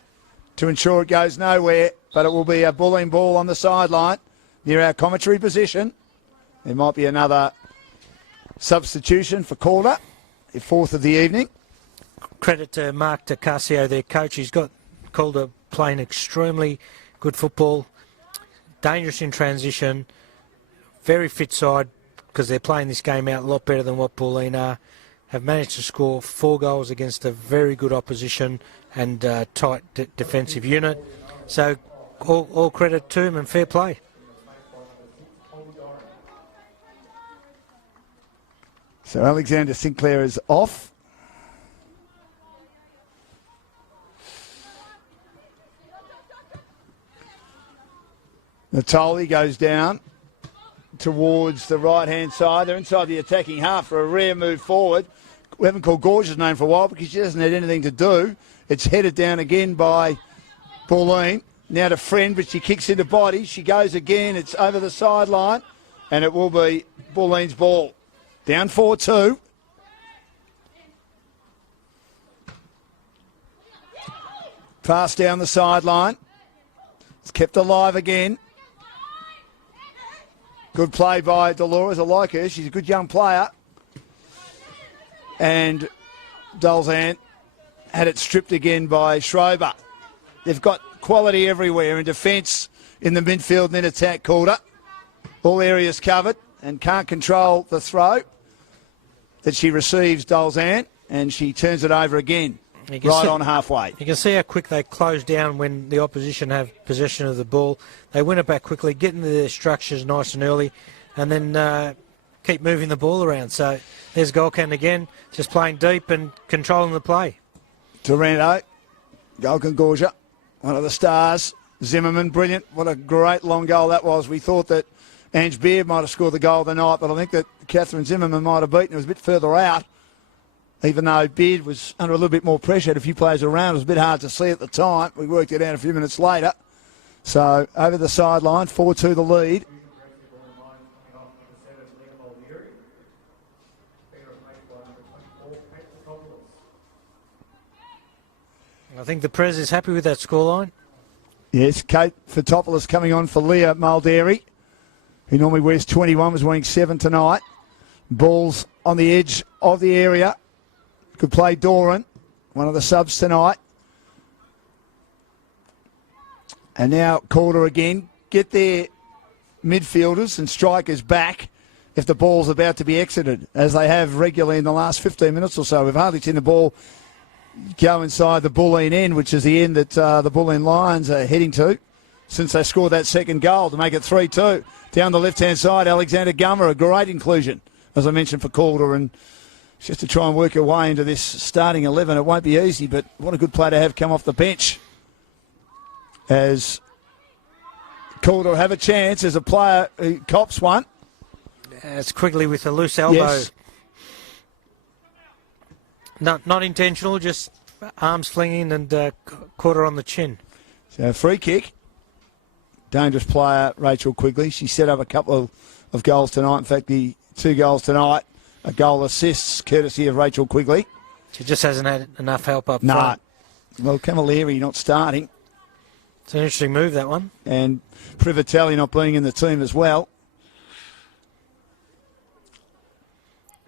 to ensure it goes nowhere. But it will be a Bulleen ball on the sideline near our commentary position. There might be another substitution for Calder, the 4th of the evening. Credit to Mark Tacasio, their coach. He's got Calder playing extremely good football, dangerous in transition, very fit side because they're playing this game out a lot better than what Pauline are. Have managed to score 4 goals against a very good opposition and tight defensive unit. So all credit to him and fair play. So Alexander Sinclair is off. Natale goes down towards the right-hand side. They're inside the attacking half for a rare move forward. We haven't called Gorget's name for a while because she hasn't had anything to do. It's headed down again by Bulleen. Now to Friend, but she kicks into body. She goes again. It's over the sideline, and it will be Bulleen's ball. Down 4-2. Pass down the sideline. It's kept alive again. Good play by Dolores. I like her. She's a good young player. And Dolzan had it stripped again by Schroeder. they've got quality everywhere in defence, in the midfield and in attack. Calder, all areas covered and can't control the throw that she receives, Dolzan, and she turns it over again, right on halfway. You can see how quick they close down when the opposition have possession of the ball. They win it back quickly, get into their structures nice and early, and then keep moving the ball around. So there's Golcan again, just playing deep and controlling the play. Taranto, Golcan Gorget, one of the stars. Zimmerman, brilliant. What a great long goal that was. We thought that Ange Beard might have scored the goal of the night, but I think that Catherine Zimmerman might have beaten. It was a bit further out, even though Beard was under a little bit more pressure. Had a few players around. It was a bit hard to see at the time. We worked it out a few minutes later. So over the sideline, 4-2 the lead. I think the Prez is happy with that scoreline. Yes, Kate Papadopoulos coming on for Leah Mulderry, who normally wears 21, was wearing 7 tonight. Ball's on the edge of the area. Could play Doran, one of the subs tonight. And now Calder again. Get their midfielders and strikers back if the ball's about to be exited, as they have regularly in the last 15 minutes or so. We've hardly seen the ball go inside the Bulleen end, which is the end that the Bulleen Lions are heading to since they scored that second goal to make it 3-2. Down the left-hand side, Alexander Gummer, a great inclusion, as I mentioned, for Calder, and just to try and work her way into this starting 11. It won't be easy, but what a good player to have come off the bench. As Calder have a chance as a player who cops one. It's Quigley with a loose elbow. Yes. Not intentional, just arms flinging and caught her on the chin. So free kick. Dangerous player, Rachel Quigley. She set up a couple of goals tonight. In fact, the 2 goals tonight, a goal assists courtesy of Rachel Quigley. She just hasn't had enough help up nah. front. Well, Camilleri not starting. It's an interesting move, that one. And Privatelli not being in the team as well.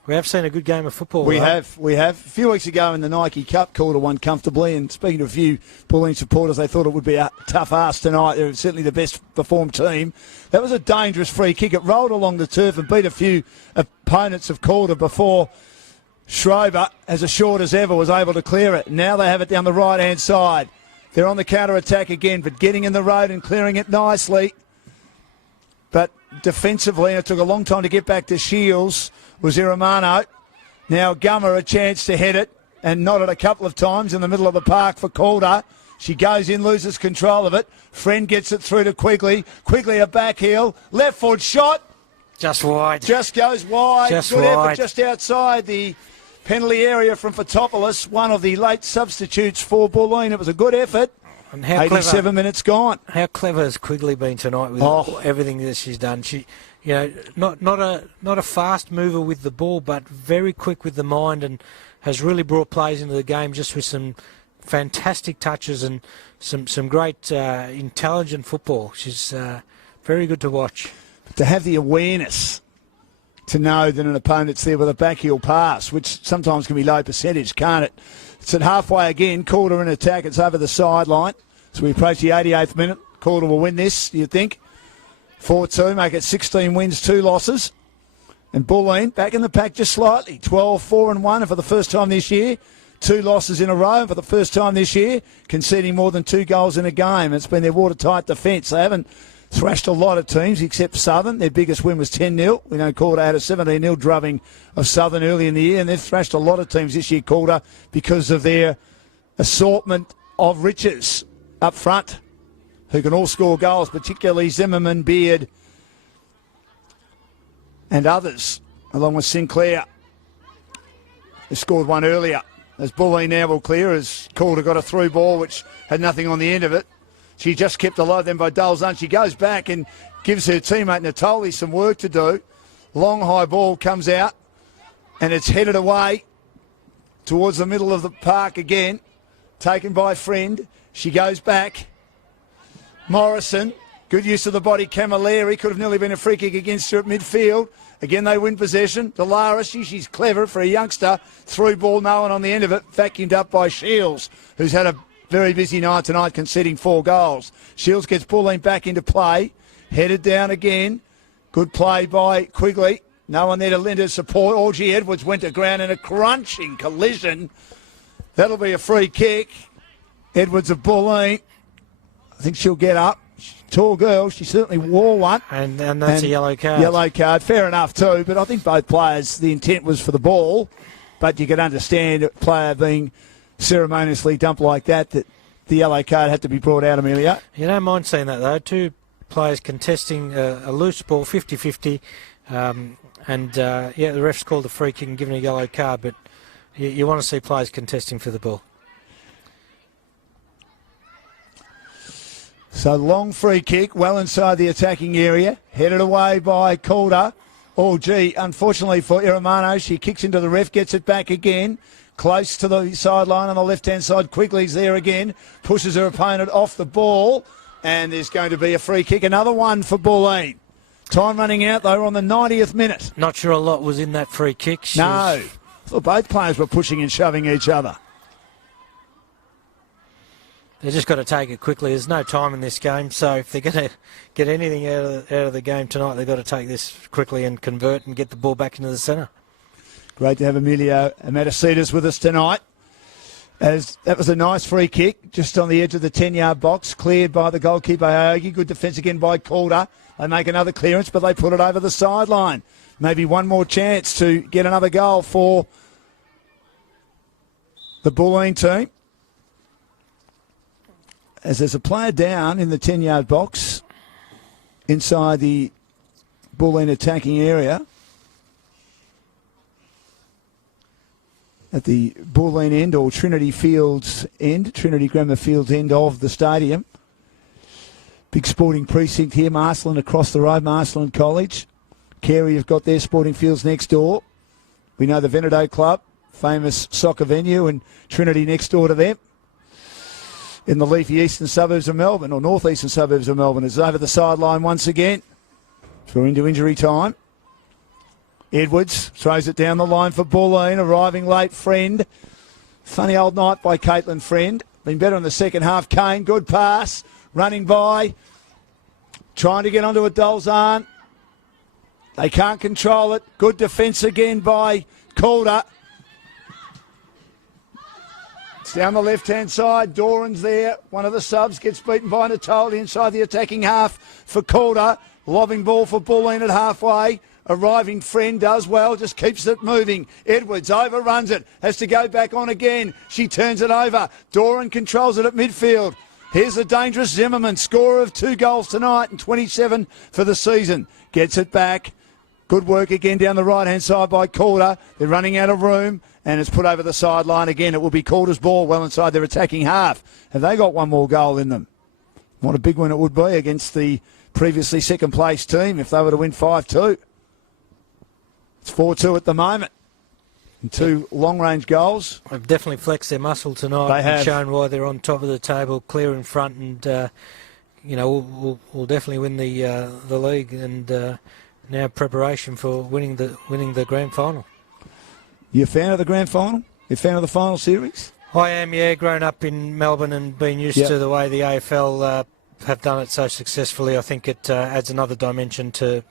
We have seen a good game of football. We have. A few weeks ago in the Nike Cup, Calder won comfortably. And speaking to a few Bulleen supporters, they thought it would be a tough ask tonight. They're certainly the best performed team. That was a dangerous free kick. It rolled along the turf and beat a few opponents of Calder before Schroeder, as assured as ever, was able to clear it. Now they have it down the right-hand side. They're on the counter-attack again, but getting in the road and clearing it nicely. But defensively, it took a long time to get back to Shields. Was Amano. Now Gummer a chance to head it and nodded a couple of times in the middle of the park for Calder. She goes in, loses control of it. Friend gets it through to Quigley. Quigley a back heel. Left foot shot. Just wide. Just goes wide. Just Good wide. effort just outside the penalty area from Papadopoulos, one of the late substitutes for Bulleen. It was a good effort. And how 87 clever, minutes gone. How clever has Quigley been tonight with everything that she's done? She, not a fast mover with the ball, but very quick with the mind, and has really brought plays into the game just with some fantastic touches and some great intelligent football. She's very good to watch. But to have the awareness to know that an opponent's there with a back heel pass, which sometimes can be low percentage, can't it? It's at halfway again. Calder in attack. It's over the sideline. So we approach the 88th minute. Calder will win this, do you think? 4-2, make it 16 wins, 2 losses. And Bulleen back in the pack just slightly. 12-4-1, and for the first time this year, 2 losses in a row. And for the first time this year, conceding more than 2 goals in a game. It's been their watertight defence. They haven't thrashed a lot of teams except Southern. Their biggest win was 10-0. We know Calder had a 17-0 drubbing of Southern early in the year, and they've thrashed a lot of teams this year, Calder, because of their assortment of riches up front who can all score goals, particularly Zimmerman, Beard and others, along with Sinclair. They scored one earlier. As Bulleen now will clear, as Calder got a through ball which had nothing on the end of it. She just kept alive then by Dolzan. She goes back and gives her teammate Natale some work to do. Long high ball comes out and it's headed away towards the middle of the park again. Taken by Friend. She goes back. Morrison, good use of the body. Camilleri could have nearly been a free kick against her at midfield. Again, they win possession. Delaris, she's clever for a youngster. Through ball, no one on the end of it. Vacuumed up by Shields, who's had a very busy night tonight, conceding 4 goals. Shields gets Bulleen back into play. Headed down again. Good play by Quigley. No one there to lend her support. Aoki Edwards went to ground in a crunching collision. That'll be a free kick. Edwards of Bulleen. I think she'll get up. Tall girl. She certainly wore one. And that's a yellow card. Yellow card. Fair enough too. But I think both players, the intent was for the ball. But you can understand a player being ceremoniously dumped like that the yellow card had to be brought out, Amelia. You don't mind seeing that, though. 2 players contesting a loose ball, 50-50. The ref's called a free kick and given a yellow card. But you want to see players contesting for the ball. So long free kick, well inside the attacking area. Headed away by Calder. Oh, gee, unfortunately for Amano, she kicks into the ref, gets it back again. Close to the sideline on the left-hand side. Quigley's there again. Pushes her opponent off the ball. And there's going to be a free kick. Another one for Bulleen. Time running out, though, on the 90th minute. Not sure a lot was in that free kick. No. Well, both players were pushing and shoving each other. They've just got to take it quickly. There's no time in this game, so if they're going to get anything out of the game tonight, they've got to take this quickly and convert and get the ball back into the centre. Great to have Emilio Amatasitas with us tonight. As that was a nice free kick, just on the edge of the 10-yard box, cleared by the goalkeeper Aoki. Good defence again by Calder. They make another clearance, but they put it over the sideline. Maybe one more chance to get another goal for the Bulleen team. As there's a player down in the 10-yard box inside the Bulleen attacking area at the Bulleen end, or Trinity Fields end, Trinity Grammar Fields end of the stadium. Big sporting precinct here, Marsland across the road, Marsland College. Carey have got their sporting fields next door. We know the Venado Club, famous soccer venue, and Trinity next door to them. In the leafy eastern suburbs of Melbourne, or northeastern suburbs of Melbourne. It's over the sideline once again. So we're into injury time. Edwards throws it down the line for Bulleen, arriving late. Friend. Funny old night by Caitlin Friend. Been better in the second half. Cain, good pass. Running by. Trying to get onto a Dolzan. They can't control it. Good defence again by Calder. It's down the left-hand side. Doran's there. One of the subs gets beaten by Natale inside the attacking half for Calder. Lobbing ball for Bulleen at halfway. Arriving Friend does well, just keeps it moving. Edwards overruns it, has to go back on again. She turns it over. Doran controls it at midfield. Here's the dangerous Zimmerman, scorer of 2 goals tonight and 27 for the season. Gets it back. Good work again down the right-hand side by Calder. They're running out of room, and it's put over the sideline again. It will be Calder's ball well inside their attacking half. Have they got one more goal in them? What a big one it would be against the previously second-place team if they were to win 5-2. It's 4-2 at the moment. And 2 long-range goals. They've definitely flexed their muscle tonight. They have. And shown why they're on top of the table, clear in front, and we'll definitely win the league. And now preparation for winning the grand final. You a fan of the grand final? You a fan of the final series? I am, yeah. Grown up in Melbourne and been used to the way the AFL have done it so successfully. I think it adds another dimension to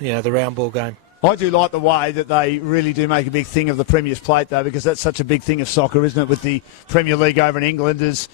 the round ball game. I do like the way that they really do make a big thing of the Premier's Plate, though, because that's such a big thing of soccer, isn't it, with the Premier League over in England. As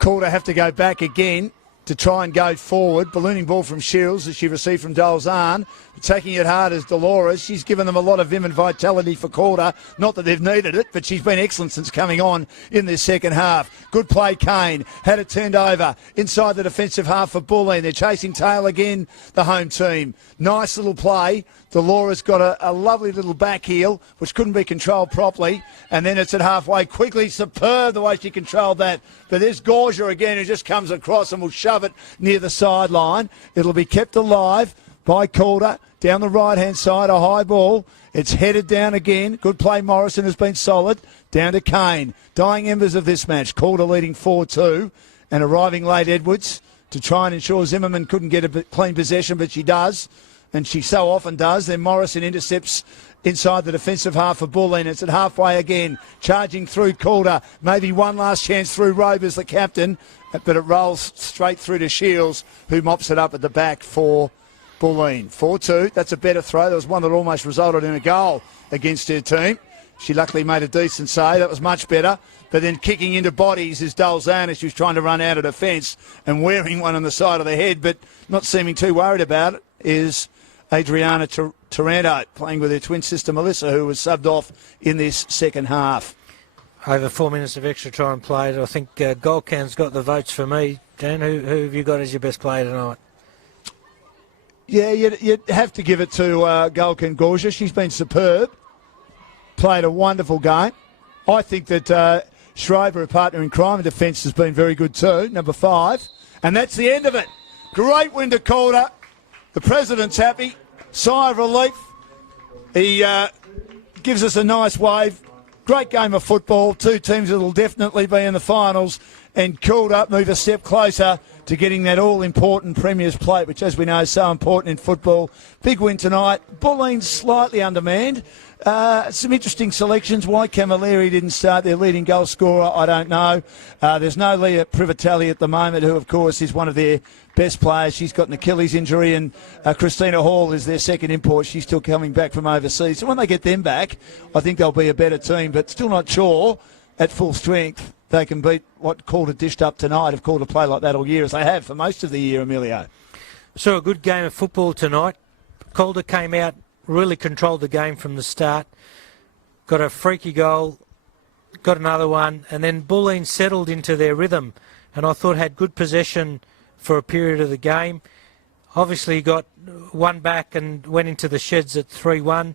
Calder have to go back again to try and go forward. Ballooning ball from Shields as she received from Dolzan. Attacking it hard as Dolores. She's given them a lot of vim and vitality for Calder. Not that they've needed it, but she's been excellent since coming on in this second half. Good play, Cain. Had it turned over inside the defensive half for Bulleen. They're chasing tail again, the home team. Nice little play. Dolores got a lovely little back heel, which couldn't be controlled properly. And then it's at halfway. Quigley, superb the way she controlled that. But there's Gorget again, who just comes across and will shove it near the sideline. It'll be kept alive by Calder. Down the right-hand side, a high ball. It's headed down again. Good play, Morrison has been solid. Down to Cain. Dying embers of this match. Calder leading 4-2. And arriving late, Edwards, to try and ensure Zimmerman couldn't get a clean possession, but she does. and she so often does. Then Morrison intercepts inside the defensive half of Bulleen. It's at halfway again, charging through Calder. Maybe one last chance through Rovers, the captain, but it rolls straight through to Shields, who mops it up at the back for Bulleen. 4-2, that's a better throw. There was one that almost resulted in a goal against her team. She luckily made a decent save. That was much better. But then kicking into bodies is Dolzan as she was trying to run out of defence and wearing one on the side of the head, but not seeming too worried about it, is Adriana Taranto, playing with her twin sister Melissa, who was subbed off in this second half. Over 4 minutes of extra time played. I think Golcan's got the votes for me. Dan, who have you got as your best player tonight? Yeah, you'd have to give it to Golcan Gorget. She's been superb. Played a wonderful game. I think that Shriver, a partner in crime in defence, has been very good too, number 5. And that's the end of it. Great win to Calder. The president's happy. Sigh of relief. He gives us a nice wave. Great game of football. Two teams that will definitely be in the finals. And Calder move a step closer to getting that all-important Premier's plate, which, as we know, is so important in football. Big win tonight. Bulleen's slightly undermanned. Some interesting selections. Why Camilleri didn't start their leading goal scorer, I don't know. There's no Leah Privatelli at the moment, who, of course, is one of their best players. She's got an Achilles injury, and Christina Hall is their second import. She's still coming back from overseas. So when they get them back, I think they'll be a better team, but still not sure at full strength they can beat what Calder dished up tonight, if Calder play like that all year, as they have for most of the year, Emilio. So a good game of football tonight. Calder came out, really controlled the game from the start, got a freaky goal, got another one, and then Bulleen settled into their rhythm, and I thought had good possession for a period of the game. Obviously got one back and went into the sheds at 3-1,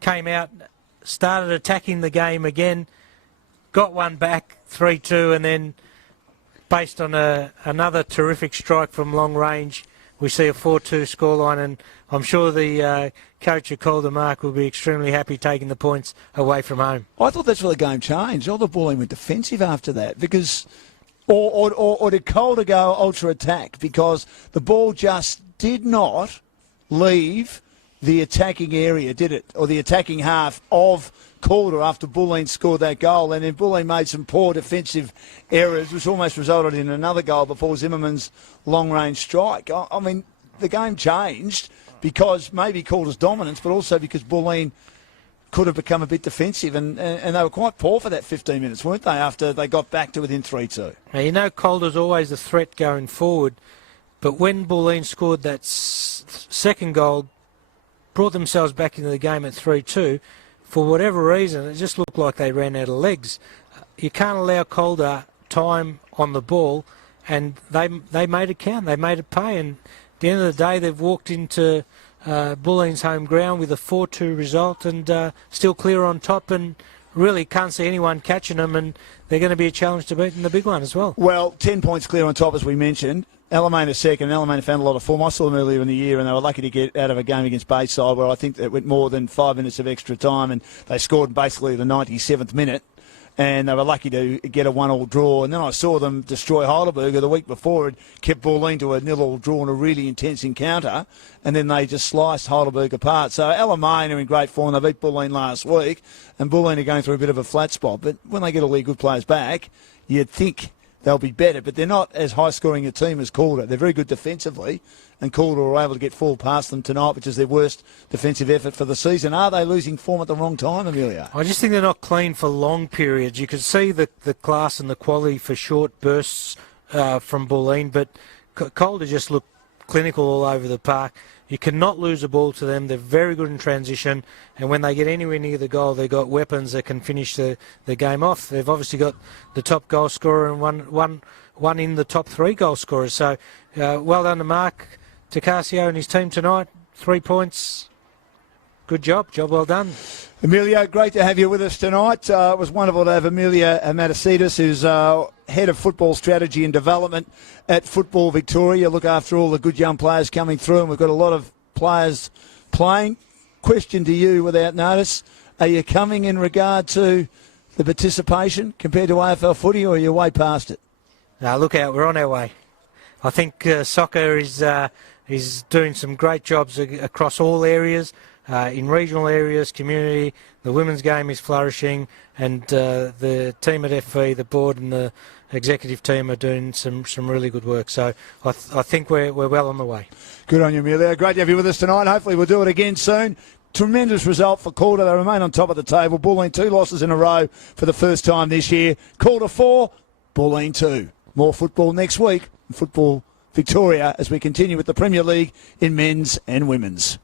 came out, started attacking the game again, got one back, 3-2, and then based on another terrific strike from long range, we see a 4-2 scoreline, and I'm sure the coach at Calder, Mark, will be extremely happy taking the points away from home. I thought that's where the game changed. All the Bulleen went defensive after that, because or did Calder go ultra attack, because the ball just did not leave the attacking area, did it? Or the attacking half of Calder after Bulleen scored that goal, and then Bulleen made some poor defensive errors, which almost resulted in another goal before Zimmerman's long-range strike. I mean, the game changed because maybe Calder's dominance, but also because Bulleen could have become a bit defensive, and they were quite poor for that 15 minutes, weren't they, after they got back to within 3-2. Now, you know Calder's always a threat going forward, but when Bulleen scored that second goal, brought themselves back into the game at 3-2, for whatever reason, it just looked like they ran out of legs. You can't allow Calder time on the ball, and they made it count. They made it pay, and at the end of the day, they've walked into Bulleen's home ground with a 4-2 result, and still clear on top, and really can't see anyone catching them, and they're going to be a challenge to beat in the big one as well. Well, 10 points clear on top, as we mentioned. Alameda second. Alameda found a lot of form. I saw them earlier in the year, and they were lucky to get out of a game against Bayside, where I think it went more than 5 minutes of extra time, and they scored basically the 97th minute, and they were lucky to get a 1-1 draw. And then I saw them destroy Heidelberger the week before. It kept Bulleen to a 0-0 draw in a really intense encounter, and then they just sliced Heidelberg apart. So Alameda are in great form. They beat Bulleen last week, and Bulleen are going through a bit of a flat spot. But when they get all their good players back, you'd think they'll be better, but they're not as high-scoring a team as Calder. They're very good defensively, and Calder were able to get full past them tonight, which is their worst defensive effort for the season. Are they losing form at the wrong time, Amelia? I just think they're not clean for long periods. You can see the class and the quality for short bursts from Bulleen, but Calder just looked clinical all over the park. You cannot lose a ball to them. They're very good in transition, and when they get anywhere near the goal, they've got weapons that can finish the game off. They've obviously got the top goal scorer and one in the top 3 goal scorers. So well done to Mark Tacasio and his team tonight. 3 points. Good job. Job well done. Emilio, great to have you with us tonight. It was wonderful to have Amelia Matasidis, who's Head of Football Strategy and Development at Football Victoria. Look after all the good young players coming through, and we've got a lot of players playing. Question to you without notice. Are you coming in regard to the participation compared to AFL footy, or are you way past it? Now look out, we're on our way. I think soccer is He's doing some great jobs across all areas, in regional areas, community. The women's game is flourishing, and the team at FV, the board and the executive team are doing some really good work. So I think we're well on the way. Good on you, Emilio. Great to have you with us tonight. Hopefully we'll do it again soon. Tremendous result for Calder. They remain on top of the table. Bulleen 2 losses in a row for the first time this year. Calder 4, Bulleen 2. More football next week. Football Victoria as we continue with the Premier League in men's and women's.